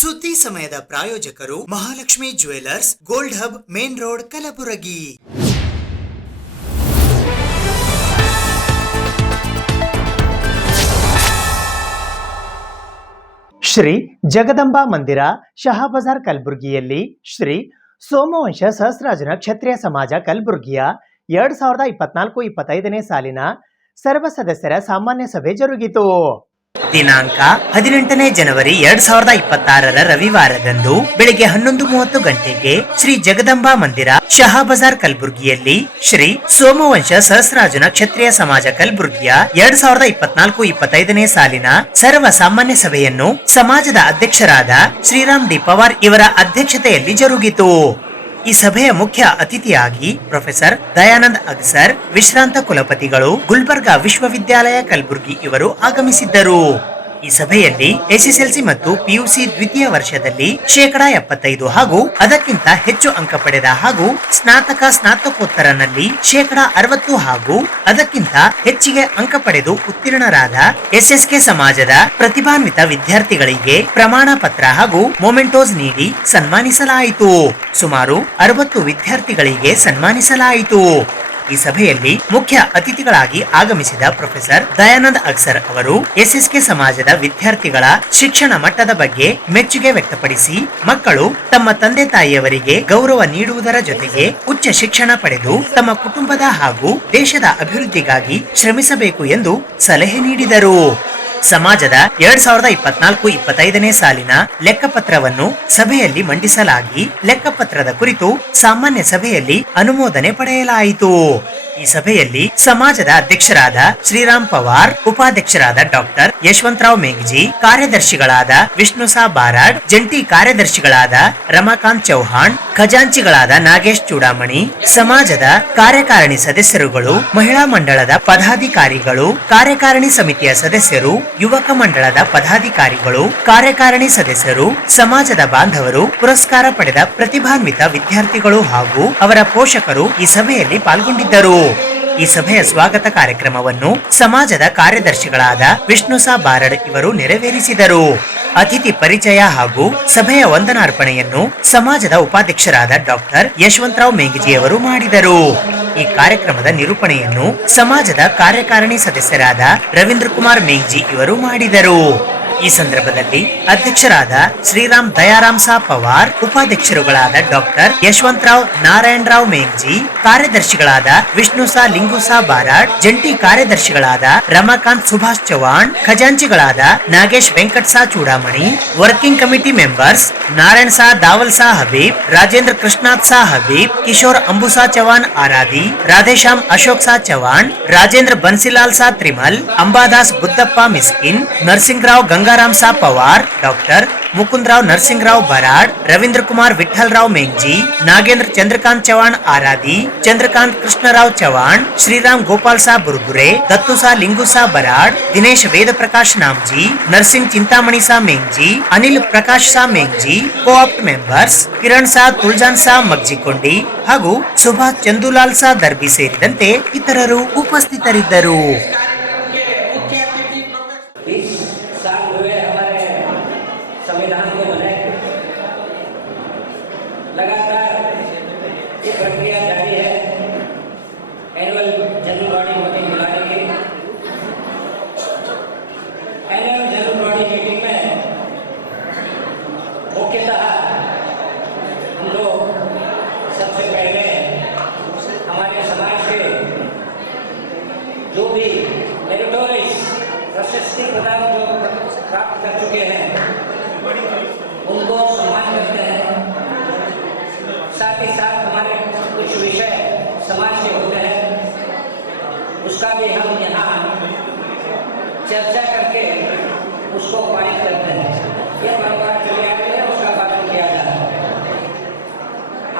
ಸುದ್ದಿ ಸಮಯದ ಪ್ರಾಯೋಜಕರು Mahalakshmi jewellers, gold hub, main road, Kalaburagi. Shri Jagadamba ಮಂದಿರ, ಶಹಾಬಜಾರ್, ಕಲಬುರಗಿಯಲ್ಲಿ ಶ್ರೀ ಸೋಮವಂಶ ಸಹಸ್ರಾಜನ ಕ್ಷತ್ರಿಯ ಸಮಾಜ ಕಲಬುರಗಿಯ 2024-25ನೇ ಸಾಲಿನ ಸರ್ವ ಸದಸ್ಯರ ಸಾಮಾನ್ಯ ಸಭೆ ಜರುಗಿತು. ದಿನಾಂಕ 18ನೇ ಜನವರಿ 2026 ರವಿವಾರದಂದು ಬೆಳಿಗ್ಗೆ 11:30 ಗಂಟೆಗೆ ಶ್ರೀ ಜಗದಂಬಾ ಮಂದಿರ, ಶಹಾಬಜಾರ್, ಕಲಬುರಗಿಯಲ್ಲಿ ಶ್ರೀ ಸೋಮವಂಶ ಸಹಸ್ರಾಜನ ಕ್ಷತ್ರಿಯ ಸಮಾಜ ಕಲಬುರಗಿಯ 2024-25ನೇ ಸಾಲಿನ ಸರ್ವ ಸಾಮಾನ್ಯ ಸಭೆಯನ್ನು ಸಮಾಜದ ಅಧ್ಯಕ್ಷರಾದ ಶ್ರೀರಾಮ್ ಡಿ ಪವಾರ್ ಇವರ ಅಧ್ಯಕ್ಷತೆಯಲ್ಲಿ ಜರುಗಿತು. ಈ ಸಭೆಯ ಮುಖ್ಯ ಅತಿಥಿಯಾಗಿ ಪ್ರೊಫೆಸರ್ ದಯಾನಂದ್ ಅಗಸರ್, ವಿಶ್ರಾಂತ ಕುಲಪತಿಗಳು, ಗುಲ್ಬರ್ಗಾ ವಿಶ್ವವಿದ್ಯಾಲಯ ಕಲಬುರಗಿ ಇವರು ಆಗಮಿಸಿದ್ದರು. ಈ ಸಭೆಯಲ್ಲಿ SSLC ಮತ್ತು PUC ದ್ವಿತೀಯ ವರ್ಷದಲ್ಲಿ 75% ಹಾಗೂ ಅದಕ್ಕಿಂತ ಹೆಚ್ಚು ಅಂಕ ಪಡೆದ ಹಾಗೂ ಸ್ನಾತಕೋತ್ತರನಲ್ಲಿ 60% ಹಾಗೂ ಅದಕ್ಕಿಂತ ಹೆಚ್ಚಿಗೆ ಅಂಕ ಪಡೆದು ಉತ್ತೀರ್ಣರಾದ SSK ಸಮಾಜದ ಪ್ರತಿಭಾನ್ವಿತ ವಿದ್ಯಾರ್ಥಿಗಳಿಗೆ ಪ್ರಮಾಣ ಪತ್ರ ಹಾಗೂ ಮೊಮೆಂಟೋಸ್ ನೀಡಿ ಸನ್ಮಾನಿಸಲಾಯಿತು. ಸುಮಾರು 60 ವಿದ್ಯಾರ್ಥಿಗಳಿಗೆ ಸನ್ಮಾನಿಸಲಾಯಿತು. ಈ ಸಭೆಯಲ್ಲಿ ಮುಖ್ಯ ಅತಿಥಿಗಳಾಗಿ ಆಗಮಿಸಿದ ಪ್ರೊಫೆಸರ್ ದಯಾನಂದ್ ಅಗಸರ್ ಅವರು SSK ಸಮಾಜದ ವಿದ್ಯಾರ್ಥಿಗಳ ಶಿಕ್ಷಣ ಮಟ್ಟದ ಬಗ್ಗೆ ಮೆಚ್ಚುಗೆ ವ್ಯಕ್ತಪಡಿಸಿ, ಮಕ್ಕಳು ತಮ್ಮ ತಂದೆ ತಾಯಿಯವರಿಗೆ ಗೌರವ ನೀಡುವುದರ ಜೊತೆಗೆ ಉಚ್ಚ ಶಿಕ್ಷಣ ಪಡೆದು ತಮ್ಮ ಕುಟುಂಬದ ಹಾಗೂ ದೇಶದ ಅಭಿವೃದ್ಧಿಗಾಗಿ ಶ್ರಮಿಸಬೇಕು ಎಂದು ಸಲಹೆ ನೀಡಿದರು. ಸಮಾಜದ 2024-25ನೇ ಸಾಲಿನ ಲೆಕ್ಕಪತ್ರವನ್ನು ಸಭೆಯಲ್ಲಿ ಮಂಡಿಸಲಾಗಿ ಲೆಕ್ಕಪತ್ರದ ಕುರಿತು ಸಾಮಾನ್ಯ ಸಭೆಯಲ್ಲಿ ಅನುಮೋದನೆ ಪಡೆಯಲಾಯಿತು. ಈ ಸಭೆಯಲ್ಲಿ ಸಮಾಜದ ಅಧ್ಯಕ್ಷರಾದ ಶ್ರೀರಾಮ್ ಪವಾರ್, ಉಪಾಧ್ಯಕ್ಷರಾದ ಡಾಕ್ಟರ್ ಯಶವಂತರಾವ್ ಮೇಘಜಿ, ಕಾರ್ಯದರ್ಶಿಗಳಾದ ವಿಷ್ಣುಸಾ ಬಾರಾಡ್, ಜಂಟಿ ಕಾರ್ಯದರ್ಶಿಗಳಾದ ರಮಾಕಾಂತ್ ಚೌಹಾಣ್, ಖಜಾಂಚಿಗಳಾದ ನಾಗೇಶ್ ಚೂಡಾಮಣಿ, ಸಮಾಜದ ಕಾರ್ಯಕಾರಿಣಿ ಸದಸ್ಯರುಗಳು, ಮಹಿಳಾ ಮಂಡಳದ ಪದಾಧಿಕಾರಿಗಳು, ಕಾರ್ಯಕಾರಿಣಿ ಸಮಿತಿಯ ಸದಸ್ಯರು, ಯುವಕ ಮಂಡಳದ ಪದಾಧಿಕಾರಿಗಳು, ಕಾರ್ಯಕಾರಿಣಿ ಸದಸ್ಯರು, ಸಮಾಜದ ಬಾಂಧವರು, ಪುರಸ್ಕಾರ ಪಡೆದ ಪ್ರತಿಭಾನ್ವಿತ ವಿದ್ಯಾರ್ಥಿಗಳು ಹಾಗೂ ಅವರ ಪೋಷಕರು ಈ ಸಭೆಯಲ್ಲಿ ಪಾಲ್ಗೊಂಡಿದ್ದರು. ಈ ಸಭೆಯ ಸ್ವಾಗತ ಕಾರ್ಯಕ್ರಮವನ್ನು ಸಮಾಜದ ಕಾರ್ಯದರ್ಶಿಗಳಾದ ವಿಷ್ಣುಸಾ ಬಾರಡ್ ಇವರು ನೆರವೇರಿಸಿದರು. ಅತಿಥಿ ಪರಿಚಯ ಹಾಗೂ ಸಭೆಯ ವಂದನಾರ್ಪಣೆಯನ್ನು ಸಮಾಜದ ಉಪಾಧ್ಯಕ್ಷರಾದ ಡಾಕ್ಟರ್ ಯಶವಂತರಾವ್ ಮೇಘಜಿಯವರು ಮಾಡಿದರು. ಈ ಕಾರ್ಯಕ್ರಮದ ನಿರೂಪಣೆಯನ್ನು ಸಮಾಜದ ಕಾರ್ಯಕಾರಿಣಿ ಸದಸ್ಯರಾದ ರವೀಂದ್ರ ಕುಮಾರ್ ಮೇಘಜಿ ಇವರು ಮಾಡಿದರು. ಈ ಸಂದರ್ಭದಲ್ಲಿ ಅಧ್ಯಕ್ಷರಾದ ಶ್ರೀರಾಮ್ ದಯಾರಾಮ್ ಸಾ ಪವಾರ್, ಉಪಾಧ್ಯಕ್ಷರುಗಳಾದ ಡಾಕ್ಟರ್ ಯಶವಂತರಾವ್ ನಾರಾಯಣರಾವ್ ಮೇಘಜಿ, ಕಾರ್ಯದರ್ಶಿಗಳಾದ ವಿಷ್ಣುಸಾ ಲಿಂಗುಸಾ ಬಾರಾಡ್, ಜಂಟಿ ಕಾರ್ಯದರ್ಶಿಗಳಾದ ರಮಾಕಾಂತ್ ಸುಭಾಷ್ ಚವಾಣ್, ಖಜಾಂಚಿಗಳಾದ ನಾಗೇಶ್ ವೆಂಕಟ್ ಸಾ Chudamani, working committee members Narayan ಸಾ ದಾವಲ್ ಸಾ ಹಬೀಬ್, ರಾಜೇಂದ್ರ ಕೃಷ್ಣನಾಥ್ ಸಾ ಹಬೀಬ್, ಕಿಶೋರ್ ಅಂಬುಸಾ ಚವಾಣ್ ಆರಾದಿ, ರಾಧೇಶ್ಯಾಮ್ ಅಶೋಕ್ ಸಾ ಚವಾಣ್, ರಾಜೇಂದ್ರ ಬನ್ಸಿಲಾಲ್ ಸಾ ತ್ರಿಮಲ್, ಅಂಬಾದಾಸ್ ಬುದ್ದಪ್ಪ ಮಿಸ್ಕಿನ್, ನರಸಿಂಗರಾವ್ गंगाराम साहब पवार, डॉक्टर मुकुंदराव नरसिंहराव बराड़, रविंद्र कुमार विठलराव मेंगजी, नागेंद्र चंद्रकांत चौहान आरादी, चंद्रकांत कृष्णराव चौहान, श्रीराम गोपाल साहब बुरबुरे, दत्तू साह लिंगू साह बराड़, दिनेश वेद प्रकाश नामजी, नरसिंह चिंतामणि साह मेंगजी, अनिल प्रकाश साह मेंगजी, ಕೋಆಪ್ಟ್ ಮೆಂಬರ್ಸ್ ಕಿರಣ್ ಸಾ ತುಲ್ಜಾನ್ ಸಾ ಮಗ್ಜಿಕೊಂಡಿ ಹಾಗೂ ಸುಭಾಷ್ ಚಂದುಲಾಲ್ ಸಾ ದರ್ಬಿ ಸೇರಿದಂತೆ ಇತರರು ಉಪಸ್ಥಿತರಿದ್ದರು. संविधान को बनाए लगातार ये प्रक्रिया जारी है। एनुअल जनरल बॉडी मीटिंग बुलाने की एनुअल जनरल बॉडी मीटिंग में मुख्यतः हम लोग सबसे पहले हमारे समाज के जो भी मेरिटोरियस प्रशस्ति प्रदान जो प्राप्त कर चुके हैं उनको सम्मान करते हैं। साथ ही साथ हमारे कुछ विषय समाज के होते हैं उसका भी हम यहाँ चर्चा करके उसको पारित करते हैं। ये परंपरा चली आ रही है, उसका पालन किया जा रहा है।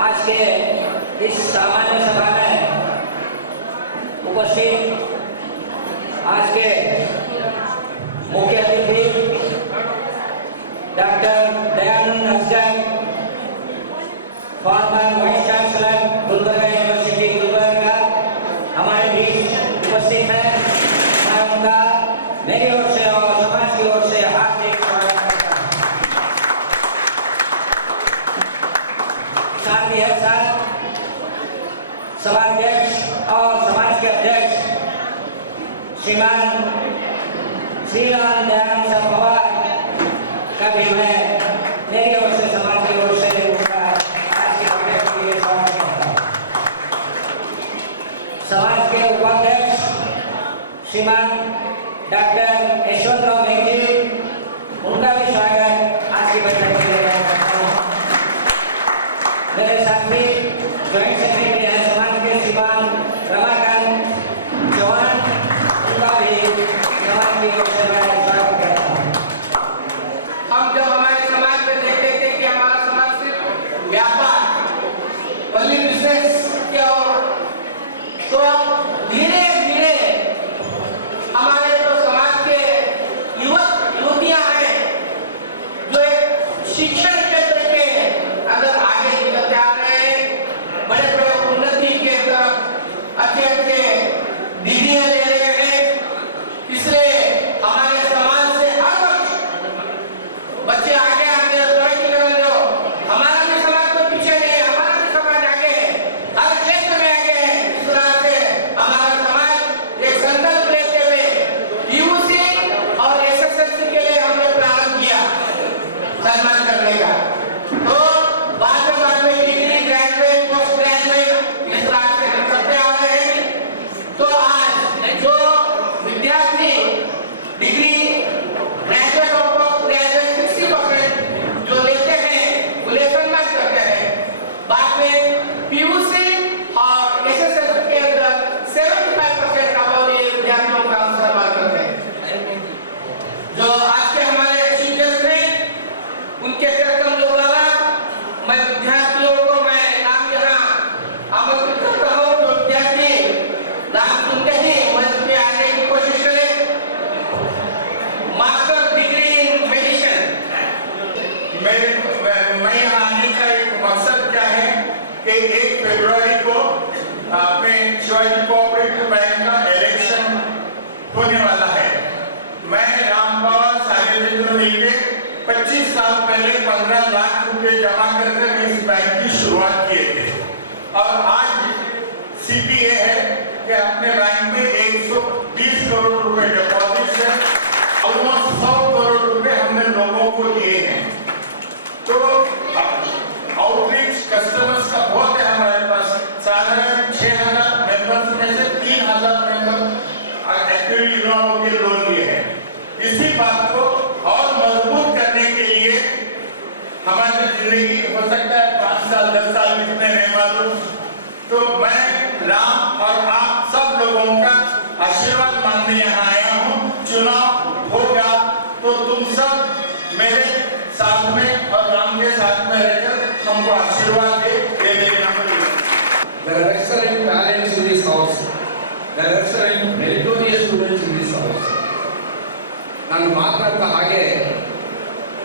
आज के इस सामान्य सभा में उपस्थित आज के मुख्य अतिथि डॉक्टर दयानंद हंसकर, farmer vice chancellor Gulbarga university Gulbarga हमारे बीच उपस्थित हैं। मैं उनका मेरी ओर से और समाज की ओर से हार्दिक स्वागत करता हूं। साथ ही हर साल सभाध्यक्ष और समाज के अध्यक्ष श्रीमान श्रीराम दयानंद साहब पवार का भी मैं मेरी ओर से समाज की ओर से उनका आज के बैठक के लिए स्वागत करता हूं। समाज के उपाध्यक्ष श्रीमान डॉक्टर यशवंतराव मेंगजी उनका भी स्वागत आज की बैठक के लिए करता हूं। मेरे साथी ज्वाइंट सेक्रेटरी हैं समाज के श्रीमान रमाकांत चौहान उनका भी समाज की ओर से मैं स्वागत करता हूं। हम जब हमारे समाज में देखते थे कि हमारा समाज सिर्फ व्यापार ओनली बिजनेस की ओर, तो धीरे धीरे हमारे जो समाज के युवक युवतियां हैं जो एक शिक्षण क्षेत्र के अंदर आगे निकलते आ रहे हैं, बड़े बड़े उन्नति के तरफ अच्छे अच्छे डिग्रियां ले रहे हैं। इसलिए हमारे समाज से हर वक्त बच्चे आगे आगे तरक्की कर रहे हो। हमारा भी समाज को पीछे नहीं है, हमारा भी समाज आगे है, हर क्षेत्र में आगे है। इस तरह से हमारा समाज एक संकल्प लेते हुए यूसी और एसएसएलसी के लिए हमने प्रारंभ किया सम्मान करने का। तो बाद में डिग्री ग्रेजुएट पोस्ट ग्रेजुएट इस तरह से हम करते आ रहे हैं। तो आज जो विद्यार्थी डिग्री ग्रेजुएट और पोस्ट ग्रेजुएट 60% जो लेते हैं वो सम्मान करते हैं। बाद में पीयूसी और एसएसएलसी के अंदर 75% का ये विद्यार्थियों का हम सम्मान करते हैं। जो आज के हमारे चीफ गेस्ट हैं उनके कार्यक्रम के द्वारा मैं विद्यार्थियों को मैं नाम यहाँ आमंत्रित करता हूँ। जो विद्यार्थी नाम सुनते ही मंच पे आने की कोशिश करें। Master degree in medicine. मैं यहाँ आने का एक मकसद क्या है कि 1 फरवरी को अपने शिवाजी कोऑपरेटिव बैंक का इलेक्शन होने वाला है। मैं रामबाबा सार्वजनिक मिलके 25 साल पहले 15 लाख रुपए जमा करके इस बैंक की शुरुआत किए थे और आज सीपीए है कि अपने बैंक में 120 करोड़ रुपए डिपॉजिट है, ऑलमोस्ट 100 करोड़ रुपए हमने लोगों को दिए हैं। तो आउटरीच कस्टमर्स का बहुत है हमारे पास। साधारण 6,000 मेंबर्स में से 3,000 मेंबर एक्टिवली लोगों के लोन लिए हैं। इसी बात को और मजबूत करने के लिए हमारी जिंदगी हो सकता है 5 साल 10 साल कितने नहीं मालूम, तो मैं राम और आप सब लोगों का आशीर्वाद मांगने यहाँ आया हूँ। चुनाव होगा तो तुम सब ನಾನು ಮಾತಾಡ್ತಾ ಹಾಗೆ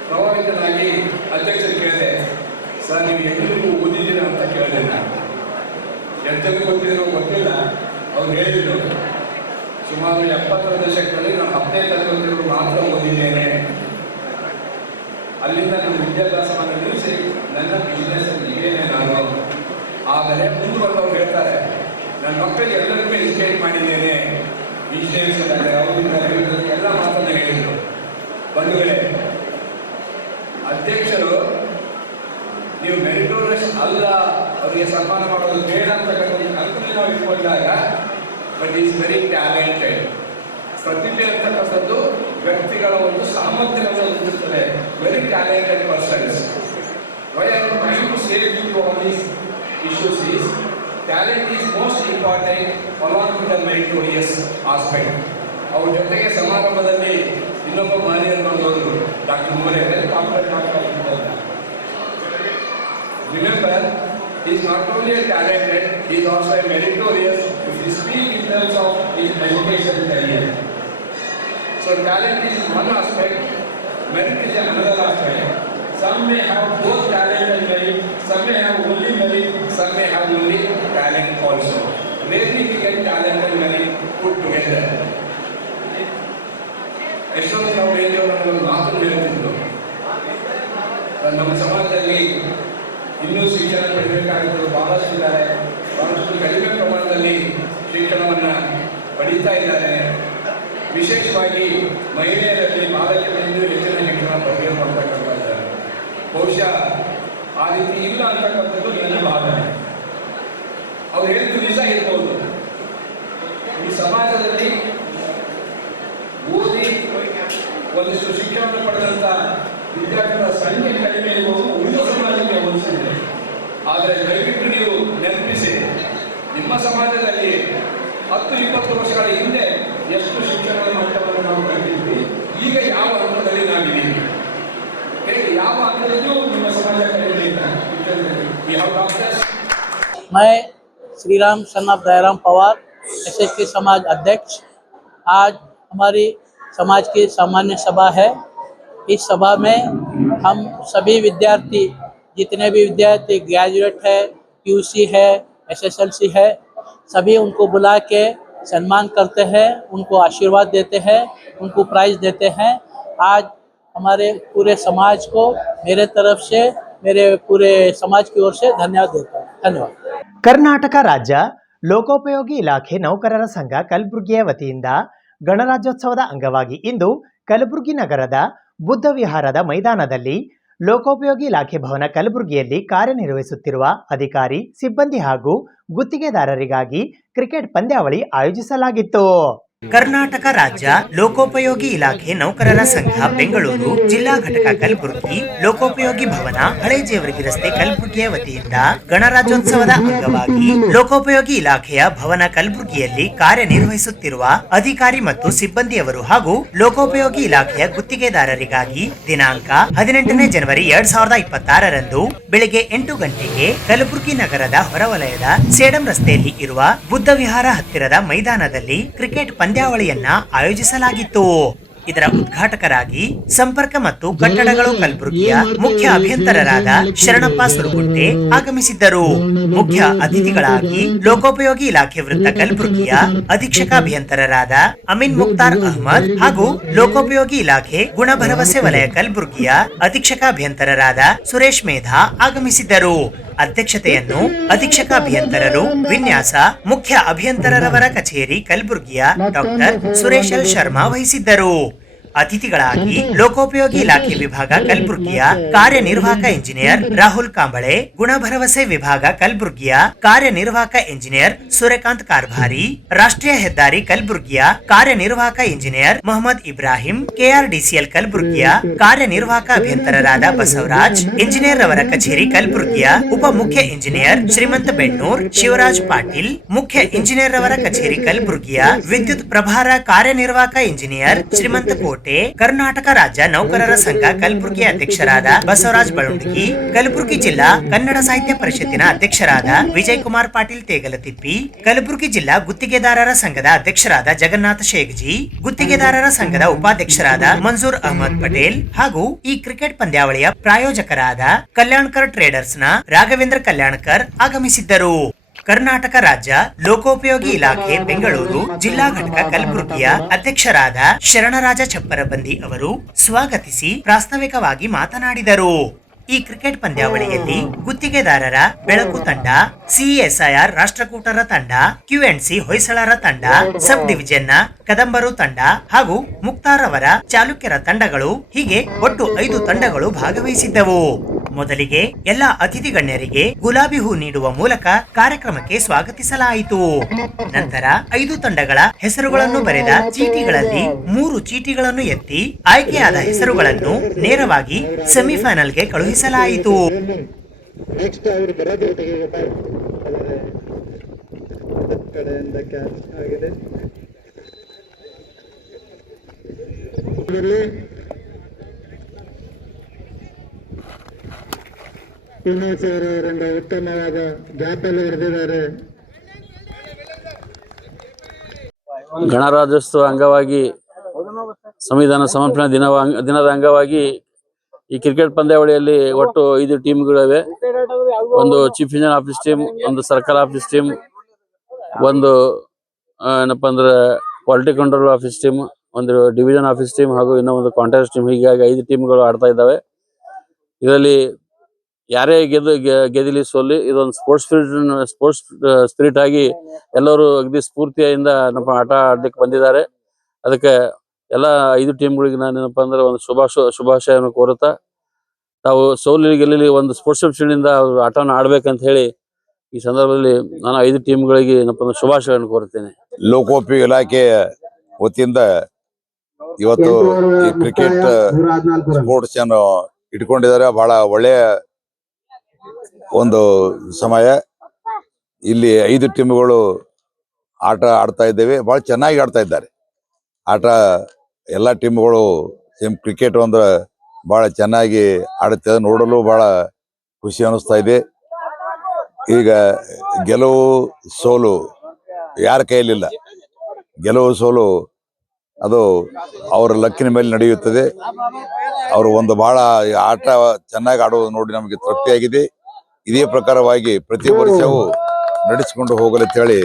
ಪ್ರಭಾವಿತನಾಗಿ ಅಧ್ಯಕ್ಷರು ಕೇಳಿದೆ, ಸರ್ ನೀವು ಎಲ್ಲರಿಗೂ ಓದಿದ್ದೀರಾ ಅಂತ ಕೇಳಿದೆ. ನಾನು ಎಂಥದ್ದು ಗೊತ್ತಿರೋ ಗೊತ್ತಿಲ್ಲ. ಅವ್ರು ಹೇಳಿದ್ರು ಸುಮಾರು 70ರ ದಶಕದಲ್ಲಿ ನಾನು 10ನೇ ತರಗತಿಗಳು ಮಾತ್ರ ಓದಿದ್ದೇನೆ. ಅಲ್ಲಿಂದ ನನ್ನ ವಿದ್ಯಾಭ್ಯಾಸವನ್ನು ನಿಲ್ಲಿಸಿ ನನ್ನ ಬಿಸ್ನೆಸ್ ಇದ್ದೇನೆ ನಾನು. ಆದರೆ ಮುಂದುವರೆದವ್ರು ಹೇಳ್ತಾರೆ, ನನ್ನ ಮಕ್ಕಳಿಗೆ ಎಲ್ಲರಿಗೂ ಎಜುಕೇಟ್ ಮಾಡಿದ್ದೇನೆ, ಇಂಜಿನಿಯರ್ಸ್ ಇದ್ದಾರೆ, ಅವರಿದ್ದಾರೆ, ಎಲ್ಲ ಮಾತನ್ನು ಹೇಳಿದರು. ಬಂಧುಗಳೇ, ಅಧ್ಯಕ್ಷರು ನೀವು ಮೆರಿಟೋರಿಯಸ್ ಅಲ್ಲ, ಅವರಿಗೆ ಸನ್ಮಾನ ಮಾಡೋದು ಬೇಡ ಅಂತಕ್ಕಂಥ ಕಲ್ಪನೆ ನಾವು ಇಟ್ಕೊಂಡಾಗ, ಬಟ್ ಈಸ್ ವೆರಿ ಟ್ಯಾಲೆಂಟೆಡ್. ಪ್ರತಿಭೆ ಅಂತಕ್ಕಂಥದ್ದು ವ್ಯಕ್ತಿಗಳ ಒಂದು ಸಾಮರ್ಥ್ಯವನ್ನು ಹೊಂದಿರುತ್ತದೆ. Very talented persons. Why I am trying to save you to all these issues is talent is most important along with the meritorious aspect. ಅವ್ರ ಜೊತೆಗೆ ಸಮಾರಂಭದಲ್ಲಿ ಇನ್ನೊಬ್ಬ ಮಾನ್ಯರು ಬಂದವರು ಡಾಕ್ಟರ್ ಮುಮರೆ remember is not only a talented, is also a meritorious if you speak in terms of is education career. So talent is one aspect, merit is another aspect. Some may have both talent and merit, some may have only merit, some may have only talent also. Rarely we get talent and merit put together. ಎಷ್ಟೊಂದು ನಾವು ಹೇಳಿದವರು ಮಾತನ್ನು ಹೇಳ್ತಿದ್ರು, ನಮ್ಮ ಸಮಾಜದಲ್ಲಿ ಇನ್ನೂ ಶಿಕ್ಷಣ ಪಡೆಯಬೇಕಾಗಿದ್ದು ಬಹಳಷ್ಟು ಇದ್ದಾರೆ, ಬಹಳಷ್ಟು ಕಡಿಮೆ ಪ್ರಮಾಣದಲ್ಲಿ ಶಿಕ್ಷಣವನ್ನು ಪಡೀತಾ ಇದ್ದಾರೆ. ವಿಶೇಷವಾಗಿ ಮಹಿಳೆಯರಲ್ಲಿ ಬಾಲಕಿಯರಿಂದ ಹೆಚ್ಚಿನ ಶಿಕ್ಷಣ ಪಡೆಯ ಮಾಡ್ತಕ್ಕಂಥದ್ದು. ಬಹುಶಃ ಆ ರೀತಿ ಇಲ್ಲ ಅಂತಕ್ಕಂಥದ್ದು ನನ್ನ ಭಾವನೆ. ಅವ್ರು ಹೇಳಿದ್ದು ನಿಜ ಇರ್ಬೋದು. ಈ ಸಮಾಜದಲ್ಲಿ ಓದಿ ಒಂದಿಷ್ಟು ಶಿಕ್ಷಣವನ್ನು ಪಡೆದಂಥ ವಿದ್ಯಾರ್ಥಿಗಳ ಸಂಖ್ಯೆ ಕಡಿಮೆ ಇರುವುದು ಉಳಿದ ಸಮಾಜಕ್ಕೆ ಹೋಲಿಸಿದೆ. ಆದರೆ ದಯವಿಟ್ಟು ನೀವು ನೆನಪಿಸಿ, ನಿಮ್ಮ ಸಮಾಜದಲ್ಲಿ 10-20 ವರ್ಷಗಳ ಹಿಂದೆ ಎಷ್ಟು ಶಿಕ್ಷಣದ ಮಟ್ಟವನ್ನು ನಾವು ಕಲಿತಿದ್ವಿ, ಈಗ ಯಾವ ಹಂತದಲ್ಲಿ ನಾವಿದ್ದೀವಿ, ಯಾವ ಹಂತದಲ್ಲೂ ನಿಮ್ಮ ಸಮಾಜ ಕಲಿಯಲಿಲ್ಲ. मैं Shri Ram son of Dayaram Pawar, SST समाज अध्यक्ष। आज हमारी समाज की सामान्य सभा है। इस सभा में हम सभी विद्यार्थी, जितने भी विद्यार्थी ग्रेजुएट है, क्यूसी है, एसएसएलसी है, सभी उनको बुला के सम्मान करते हैं, उनको आशीर्वाद देते हैं, उनको प्राइज देते हैं। आज हमारे पूरे समाज को मेरे तरफ से, मेरे पूरे समाज की ओर से धन्यवाद देता हूँ। धन्यवाद। ಕರ್ನಾಟಕ ರಾಜ್ಯ ಲೋಕೋಪಯೋಗಿ ಇಲಾಖೆ ನೌಕರರ ಸಂಘ ಕಲಬುರಗಿಯ ವತಿಯಿಂದ ಗಣರಾಜ್ಯೋತ್ಸವದ ಅಂಗವಾಗಿ ಇಂದು ಕಲಬುರಗಿ ನಗರದ ಬುದ್ಧ ವಿಹಾರದ ಮೈದಾನದಲ್ಲಿ ಲೋಕೋಪಯೋಗಿ ಇಲಾಖೆ ಭವನ ಕಲಬುರಗಿಯಲ್ಲಿ ಕಾರ್ಯನಿರ್ವಹಿಸುತ್ತಿರುವ ಅಧಿಕಾರಿ, ಸಿಬ್ಬಂದಿ ಹಾಗೂ ಗುತ್ತಿಗೆದಾರರಿಗಾಗಿ ಕ್ರಿಕೆಟ್ ಪಂದ್ಯಾವಳಿ ಆಯೋಜಿಸಲಾಗಿತ್ತು. ಕರ್ನಾಟಕ ರಾಜ್ಯ ಲೋಕೋಪಯೋಗಿ ಇಲಾಖೆ ನೌಕರರ ಸಂಘ ಬೆಂಗಳೂರು ಜಿಲ್ಲಾ ಘಟಕ ಕಲಬುರಗಿ ಲೋಕೋಪಯೋಗಿ ಭವನ ಹಳೆ ಜೇವರ್ಗಿ ರಸ್ತೆ ಕಲಬುರಗಿಯ ವತಿಯಿಂದ ಗಣರಾಜ್ಯೋತ್ಸವದ ಅಂಗವಾಗಿ ಲೋಕೋಪಯೋಗಿ ಇಲಾಖೆಯ ಭವನ ಕಲಬುರಗಿಯಲ್ಲಿ ಕಾರ್ಯನಿರ್ವಹಿಸುತ್ತಿರುವ ಅಧಿಕಾರಿ ಮತ್ತು ಸಿಬ್ಬಂದಿಯವರು ಹಾಗೂ ಲೋಕೋಪಯೋಗಿ ಇಲಾಖೆಯ ಗುತ್ತಿಗೆದಾರರಿಗಾಗಿ ದಿನಾಂಕ 18ನೇ ಜನವರಿ 2026ರಂದು ಬೆಳಿಗ್ಗೆ 8 ಗಂಟೆಗೆ ಕಲಬುರಗಿ ನಗರದ ಹೊರವಲಯದ ಸೇಡಂ ರಸ್ತೆಯಲ್ಲಿ ಇರುವ ಬುದ್ಧ ವಿಹಾರ ಹತ್ತಿರದ ಮೈದಾನದಲ್ಲಿ ಕ್ರಿಕೆಟ್ ಪಂದ್ಯಾವಳಿಯನ್ನ ಆಯೋಜಿಸಲಾಗಿತ್ತು. ಇದರ ಉದ್ಘಾಟಕರಾಗಿ ಸಂಪರ್ಕ ಮತ್ತು ಕಟ್ಟಡಗಳು ಕಲಬುರಗಿಯ ಮುಖ್ಯ ಅಭಿಯಂತರರಾದ ಶರಣಪ್ಪ ಸುರಗುಂಟೆ ಆಗಮಿಸಿದ್ದರು. ಮುಖ್ಯ ಅತಿಥಿಗಳಾಗಿ ಲೋಕೋಪಯೋಗಿ ಇಲಾಖೆ ವೃತ್ತ ಕಲಬುರಗಿಯ ಅಧೀಕ್ಷಕ ಅಭಿಯಂತರರಾದ ಅಮೀನ್ ಮುಕ್ತಾರ್ ಅಹಮದ್ ಹಾಗೂ ಲೋಕೋಪಯೋಗಿ ಇಲಾಖೆ ಗುಣಭರವಸೆ ವಲಯ ಕಲಬುರಗಿಯ ಅಧೀಕ್ಷಕ ಅಭಿಯಂತರರಾದ ಸುರೇಶ್ ಮೇಧಾ ಆಗಮಿಸಿದ್ದರು. ಅಧ್ಯಕ್ಷತೆಯನ್ನು ಅಧೀಕ್ಷಕ ಅಭಿಯಂತರರು ವಿನ್ಯಾಸ ಮುಖ್ಯ ಅಭಿಯಂತರರವರ ಕಚೇರಿ ಕಲಬುರಗಿಯ ಡಾಕ್ಟರ್ ಸುರೇಶ್ ಎಲ್ ಶರ್ಮಾ ವಹಿಸಿದ್ದರು. ಅತಿಥಿಗಳಾಗಿ ಲೋಕೋಪಯೋಗಿ ಇಲಾಖೆ ವಿಭಾಗ ಕಲಬುರಗಿಯ ಕಾರ್ಯನಿರ್ವಾಹಕ ಇಂಜಿನಿಯರ್ ರಾಹುಲ್ ಕಾಂಬಳೆ, ಗುಣಭರವಸೆ ವಿಭಾಗ ಕಲಬುರಗಿಯ ಕಾರ್ಯನಿರ್ವಾಹಕ ಇಂಜಿನಿಯರ್ ಸೂರ್ಯಕಾಂತ್ ಕಾರ್ಭಾರಿ, ರಾಷ್ಟ್ರೀಯ ಹೆದ್ದಾರಿ ಕಲಬುರಗಿಯ ಕಾರ್ಯನಿರ್ವಾಹಕ ಇಂಜಿನಿಯರ್ ಮೊಹಮ್ಮದ್ ಇಬ್ರಾಹಿಂ, ಕೆಆರ್ಡಿಸಿಎಲ್ ಕಲಬುರಗಿಯ ಕಾರ್ಯನಿರ್ವಾಹಕ ಅಭಿಯಂತರರಾದ ಬಸವರಾಜ್, ಇಂಜಿನಿಯರ್ ಅವರ ಕಚೇರಿ ಕಲಬುರಗಿಯ ಉಪ ಮುಖ್ಯ ಇಂಜಿನಿಯರ್ ಶ್ರೀಮಂತ ಬೆಣ್ಣೂರ್, ಶಿವರಾಜ್ ಪಾಟೀಲ್, ಮುಖ್ಯ ಇಂಜಿನಿಯರ್ ಅವರ ಕಚೇರಿ ಕಲಬುರಗಿಯ ವಿದ್ಯುತ್ ಪ್ರಭಾರ ಕಾರ್ಯನಿರ್ವಾಹಕ ಇಂಜಿನಿಯರ್ ಶ್ರೀಮಂತ ಕೋಟೆ, ಕೋಟೆ, ಕರ್ನಾಟಕ ರಾಜ್ಯ ನೌಕರರ ಸಂಘ ಕಲಬುರಗಿ ಅಧ್ಯಕ್ಷರಾದ ಬಸವರಾಜ್ ಬಳುಂಡಗಿ, ಕಲಬುರಗಿ ಜಿಲ್ಲಾ ಕನ್ನಡ ಸಾಹಿತ್ಯ ಪರಿಷತ್ತಿನ ಅಧ್ಯಕ್ಷರಾದ ವಿಜಯ್ ಕುಮಾರ್ ಪಾಟೀಲ್ ತೇಗಲತಿಪ್ಪಿ, ಕಲಬುರಗಿ ಜಿಲ್ಲಾ ಗುತ್ತಿಗೆದಾರರ ಸಂಘದ ಅಧ್ಯಕ್ಷರಾದ ಜಗನ್ನಾಥ ಶೇಖಜಿ, ಗುತ್ತಿಗೆದಾರರ ಸಂಘದ ಉಪಾಧ್ಯಕ್ಷರಾದ ಮನ್ಸೂರ್ ಅಹಮದ್ ಪಟೇಲ್ ಹಾಗೂ ಈ ಕ್ರಿಕೆಟ್ ಪಂದ್ಯಾವಳಿಯ ಪ್ರಾಯೋಜಕರಾದ ಕಲ್ಯಾಣ್ಕರ್ ಟ್ರೇಡರ್ಸ್ ನ ರಾಘವೇಂದ್ರ ಕಲ್ಯಾಣ್ಕರ್ ಆಗಮಿಸಿದ್ದರು. ಕರ್ನಾಟಕ ರಾಜ್ಯ ಲೋಕೋಪಯೋಗಿ ಇಲಾಖೆ ಬೆಂಗಳೂರು ಜಿಲ್ಲಾ ಘಟಕ ಕಲಬುರಗಿಯ ಅಧ್ಯಕ್ಷರಾದ ಶರಣರಾಜ ಚಪ್ಪರಬಂದಿ ಅವರು ಸ್ವಾಗತಿಸಿ ಪ್ರಾಸ್ತಾವಿಕವಾಗಿ ಮಾತನಾಡಿದರು. ಈ ಕ್ರಿಕೆಟ್ ಪಂದ್ಯಾವಳಿಯಲ್ಲಿ ಗುತ್ತಿಗೆದಾರರ ಬೆಳಕು ತಂಡ, ಸಿಎಸ್ಐಆರ್ ರಾಷ್ಟ್ರಕೂಟರ ತಂಡ, ಕ್ಯೂಎಂಸಿ ಹೊಯ್ಸಳರ ತಂಡ, ಸಬ್ ಡಿವಿಷನ್ ನ ಕದಂಬರು ತಂಡ ಹಾಗೂ ಮುಕ್ತಾರ್ ಅವರ ಚಾಲುಕ್ಯರ ತಂಡಗಳು ಹೀಗೆ ಒಟ್ಟು 5 ತಂಡಗಳು ಭಾಗವಹಿಸಿದ್ದವು. ಮೊದಲಿಗೆ ಎಲ್ಲ ಅತಿಥಿ ಗಣ್ಯರಿಗೆ ಗುಲಾಬಿ ಹೂ ನೀಡುವ ಮೂಲಕ ಕಾರ್ಯಕ್ರಮಕ್ಕೆ ಸ್ವಾಗತಿಸಲಾಯಿತು. ನಂತರ 5 ತಂಡಗಳ ಹೆಸರುಗಳನ್ನು ಬರೆದ ಚೀಟಿಗಳಲ್ಲಿ 3 ಚೀಟಿಗಳನ್ನು ಎತ್ತಿ ಆಯ್ಕೆಯಾದ ಹೆಸರುಗಳನ್ನು ನೇರವಾಗಿ ಸೆಮಿಫೈನಲ್ಗೆ ಕಳುಹಿಸಲಾಯಿತು. ಅವರಿಂದ ಉತ್ತಮವಾದ ಜಾಪಲ್ಲಿ ಬರೆದಿದ್ದಾರೆ. ಗಣರಾಜ್ಯೋತ್ಸವ ಅಂಗವಾಗಿ ಸಂವಿಧಾನ ಸಮರ್ಪಣಾ ದಿನದ ಅಂಗವಾಗಿ ಈ ಕ್ರಿಕೆಟ್ ಪಂದ್ಯಾವಳಿಯಲ್ಲಿ ಒಟ್ಟು 5 ಟೀಮ್ಗಳಿವೆ. ಒಂದು ಚೀಫ್ ಇಂಜಿನಿಯರ್ ಆಫೀಸ್ ಟೀಮ್, ಒಂದು ಸರ್ಕಲ್ ಆಫೀಸ್ ಟೀಮ್, ಒಂದು ಏನಪ್ಪ ಅಂದ್ರೆ ಕ್ವಾಲಿಟಿ ಕಂಟ್ರೋಲ್ ಆಫೀಸ್ ಟೀಮ್, ಒಂದು ಡಿವಿಷನ್ ಆಫೀಸ್ ಟೀಮ್ ಹಾಗೂ ಇನ್ನೂ ಒಂದು ಕಾಂಟೆಸ್ಟ್ ಟೀಮ್. ಹೀಗಾಗಿ 5 ಟೀಮ್ಗಳು ಆಡ್ತಾ ಇದ್ದಾವೆ. ಇದರಲ್ಲಿ ಯಾರೇ ಗೆದಿಲಿ ಸೋಲಿ ಇದೊಂದು ಸ್ಪೋರ್ಟ್ಸ್ ಸ್ಪಿರಿಟ್ ಆಗಿ ಎಲ್ಲರೂ ಅಗದಿ ಸ್ಫೂರ್ತಿಯಿಂದ ನಮ್ಮ ಆಟ ಆಡ್ಲಿಕ್ಕೆ ಬಂದಿದ್ದಾರೆ. ಅದಕ್ಕೆ ಎಲ್ಲ 5 ಟೀಮ್ಗಳಿಗೆ ನಾನೇನಪ್ಪ ಅಂದ್ರೆ ಒಂದು ಶುಭಾಶಯವನ್ನು ಕೋರುತ್ತಾ ತಾವು ಸೋಲಿ ಗೆಲ್ಲಿ ಒಂದು ಸ್ಪೋರ್ಟ್ಸ್ ಸ್ಪಿರಿಟ್ನಿಂದ ಅವರು ಆಟವನ್ನು ಆಡ್ಬೇಕಂತ ಹೇಳಿ ಈ ಸಂದರ್ಭದಲ್ಲಿ ನಾನು 5 ಟೀಮ್ಗಳಿಗೆ ಏನಪ್ಪ ಅಂದ್ರೆ ಶುಭಾಶಯವನ್ನು ಕೋರುತ್ತೇನೆ. ಲೋಕೋಪಯೋಗಿ ಇಲಾಖೆ ವತಿಯಿಂದ ಇವತ್ತು ಈ ಕ್ರಿಕೆಟ್ ಸ್ಪೋರ್ಟ್ಸ್ ಅನ್ನು ಇಟ್ಕೊಂಡಿದ್ದಾರೆ. ಬಹಳ ಒಳ್ಳೆಯ ಒಂದು ಸಮಯ. ಇಲ್ಲಿ 5 ಟೀಮ್ಗಳು ಆಟ ಆಡ್ತಾ ಇದ್ದೇವೆ. ಬಹಳ ಚೆನ್ನಾಗಿ ಆಡ್ತಾ ಇದ್ದಾರೆ ಆಟ. ಎಲ್ಲ ಟೀಮ್ಗಳು ಕ್ರಿಕೆಟ್ ಅಂದ್ರೆ ಬಹಳ ಚೆನ್ನಾಗಿ ಆಡುತ್ತೆ. ನೋಡಲು ಬಹಳ ಖುಷಿ ಅನಿಸ್ತಾ ಇದೆ. ಈಗ ಗೆಲುವು ಸೋಲು ಯಾರ ಕೈಯಲ್ಲಿಲ್ಲ. ಗೆಲುವು ಸೋಲು ಅದು ಅವರ ಲಕ್ಕಿನ ಮೇಲೆ ನಡೆಯುತ್ತದೆ. ಅವರು ಒಂದು ಬಹಳ ಆಟ ಚೆನ್ನಾಗಿ ಆಡುವುದು ನೋಡಿ ನಮಗೆ ತೃಪ್ತಿಯಾಗಿದೆ. ಇದೇ ಪ್ರಕಾರವಾಗಿ ಪ್ರತಿ ವರ್ಷವೂ ನಡೆಸಿಕೊಂಡು ಹೋಗಲು ಹೇಳಿ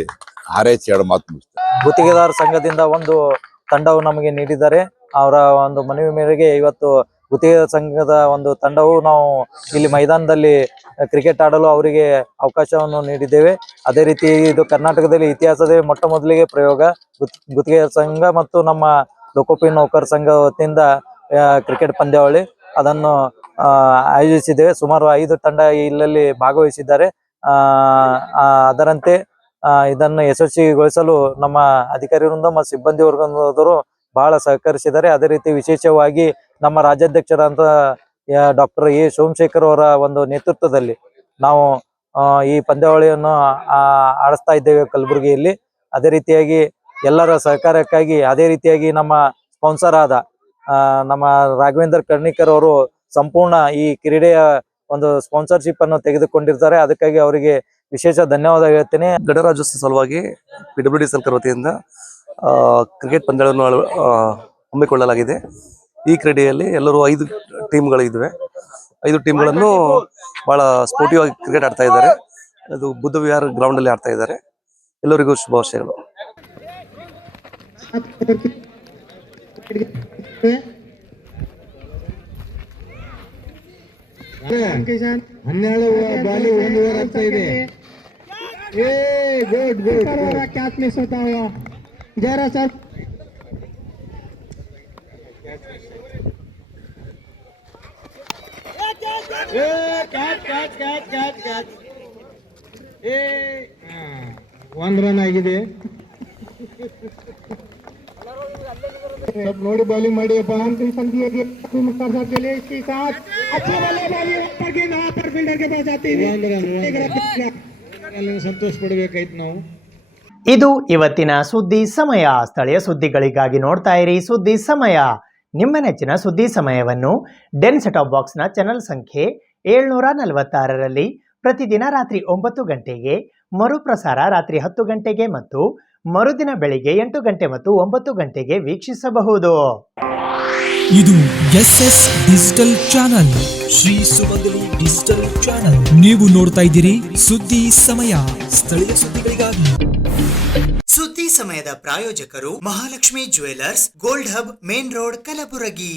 ಹಾರೈಸಿ 2 ಮಾತು ಮುಗಿಸ್ತಾರೆ. ಗುತ್ತಿಗೆದಾರ ಸಂಘದಿಂದ ಒಂದು ತಂಡವು ನಮಗೆ ನೀಡಿದ್ದಾರೆ. ಅವರ ಒಂದು ಮನವಿ ಮೇರೆಗೆ ಇವತ್ತು ಗುತ್ತಿಗೆದಾರ ಸಂಘದ ಒಂದು ತಂಡವು ನಾವು ಇಲ್ಲಿ ಮೈದಾನದಲ್ಲಿ ಕ್ರಿಕೆಟ್ ಆಡಲು ಅವರಿಗೆ ಅವಕಾಶವನ್ನು ನೀಡಿದ್ದೇವೆ. ಅದೇ ರೀತಿ ಇದು ಕರ್ನಾಟಕದಲ್ಲಿ ಇತಿಹಾಸದಲ್ಲಿ ಮೊಟ್ಟ ಮೊದಲಿಗೆ ಪ್ರಯೋಗ. ಗುತ್ತಿಗೆದಾರ ಸಂಘ ಮತ್ತು ನಮ್ಮ ಲೋಕೋಪಯೋಗಿ ನೌಕರ ಸಂಘ ವತಿಯಿಂದ ಕ್ರಿಕೆಟ್ ಪಂದ್ಯಾವಳಿ ಅದನ್ನು ಆಯೋಜಿಸಿದ್ದೇವೆ. ಸುಮಾರು 5 ತಂಡ ಇಲ್ಲಲ್ಲಿ ಭಾಗವಹಿಸಿದ್ದಾರೆ. ಅದರಂತೆ ಇದನ್ನು ಯಶಸ್ವಿಗೊಳಿಸಲು ನಮ್ಮ ಅಧಿಕಾರಿ ವೃಂದ ಮತ್ತು ಸಿಬ್ಬಂದಿ ವರ್ಗದವರು ಬಹಳ ಸಹಕರಿಸಿದ್ದಾರೆ. ಅದೇ ರೀತಿ ವಿಶೇಷವಾಗಿ ನಮ್ಮ ರಾಜ್ಯಾಧ್ಯಕ್ಷರಾದಂಥ ಡಾಕ್ಟರ್ ಎ ಸೋಮಶೇಖರ್ ಅವರ ಒಂದು ನೇತೃತ್ವದಲ್ಲಿ ನಾವು ಈ ಪಂದ್ಯಾವಳಿಯನ್ನು ಆಡಿಸ್ತಾ ಇದ್ದೇವೆ ಕಲಬುರಗಿಯಲ್ಲಿ. ಅದೇ ರೀತಿಯಾಗಿ ಎಲ್ಲರ ಸಹಕಾರಕ್ಕಾಗಿ ಅದೇ ರೀತಿಯಾಗಿ ನಮ್ಮ ಸ್ಪಾನ್ಸರ್ ಆದ ನಮ್ಮ ರಾಘವೇಂದ್ರ ಕರ್ಣಿಕರ್ ಅವರು ಸಂಪೂರ್ಣ ಈ ಕ್ರೀಡೆಯ ಒಂದು ಸ್ಪಾನ್ಸರ್ಶಿಪ್ ಅನ್ನು ತೆಗೆದುಕೊಂಡಿರ್ತಾರೆ. ಅದಕ್ಕಾಗಿ ಅವರಿಗೆ ವಿಶೇಷ ಧನ್ಯವಾದ ಹೇಳ್ತೇನೆ. ಗಣರಾಜ್ಯೋತ್ಸವ ಸಲುವಾಗಿ PWD ಸರ್ಕಾರ ವತಿಯಿಂದ ಕ್ರಿಕೆಟ್ ಪಂದ್ಯಗಳನ್ನು ಹಮ್ಮಿಕೊಳ್ಳಲಾಗಿದೆ. ಈ ಕ್ರೀಡೆಯಲ್ಲಿ ಎಲ್ಲರೂ 5 ಟೀಮ್ಗಳಿವೆ. 5 ಟೀಮ್ಗಳನ್ನು ಬಹಳ ಸ್ಪೋರ್ಟಿವ್ ಆಗಿ ಕ್ರಿಕೆಟ್ ಆಡ್ತಾ ಇದ್ದಾರೆ. ಅದು ಬುದ್ಧ ವಿಹಾರ ಗ್ರೌಂಡ್ ಅಲ್ಲಿ ಆಡ್ತಾ ಇದ್ದಾರೆ. ಎಲ್ಲರಿಗೂ ಶುಭಾಶಯಗಳು. ಹನ್ನೆರಡು ಬಾಲಿ 1 ಓವರ್ ಆಗ್ತಾ ಇದೆ. गुड क्या मिस होता हुआ जरा सर ಒಂದು ರನ್ ಆಗಿದೆ. ನೋಡಿ ಬೌಲಿಂಗ್ ಮಾಡಿ ಸಂತೋಷ ಪಡಬೇಕಾಯ್ತು ನಾವು. ಇದು ಇವತ್ತಿನ ಸುದ್ದಿ ಸಮಯ. ಸ್ಥಳೀಯ ಸುದ್ದಿಗಳಿಗಾಗಿ ನೋಡ್ತಾ ಇರಿ ಸುದ್ದಿ ಸಮಯ. ನಿಮ್ಮ ನೆಚ್ಚಿನ ಸುದ್ದಿ ಸಮಯವನ್ನು ಡೆನ್ ಸೆಟಾಪ್ ಬಾಕ್ಸ್ನ ಚಾನಲ್ ಸಂಖ್ಯೆ 746ರಲ್ಲಿ ಪ್ರತಿದಿನ ರಾತ್ರಿ 9 ಗಂಟೆಗೆ, ಮರುಪ್ರಸಾರ ರಾತ್ರಿ 10 ಗಂಟೆಗೆ ಮತ್ತು ಮರುದಿನ ಬೆಳಿಗ್ಗೆ 8 ಗಂಟೆ ಮತ್ತು 9 ಗಂಟೆಗೆ ವೀಕ್ಷಿಸಬಹುದು. ಇದು SS ಡಿಜಿಟಲ್ ಚಾನಲ್, ಶ್ರೀ ಸುಮಂಗಲಿ ಡಿಜಿಟಲ್ ಚಾನಲ್. ನೀವು ನೋಡ್ತಾ ಇದ್ದೀರಿ ಸುದ್ದಿ ಸಮಯ, ಸ್ಥಳೀಯ ಸುದ್ದಿಗಳಿಗಾಗಿ. ಸುದ್ದಿ ಸಮಯದ ಪ್ರಾಯೋಜಕರು Mahalakshmi jewellers, gold hub, main road, Kalaburagi.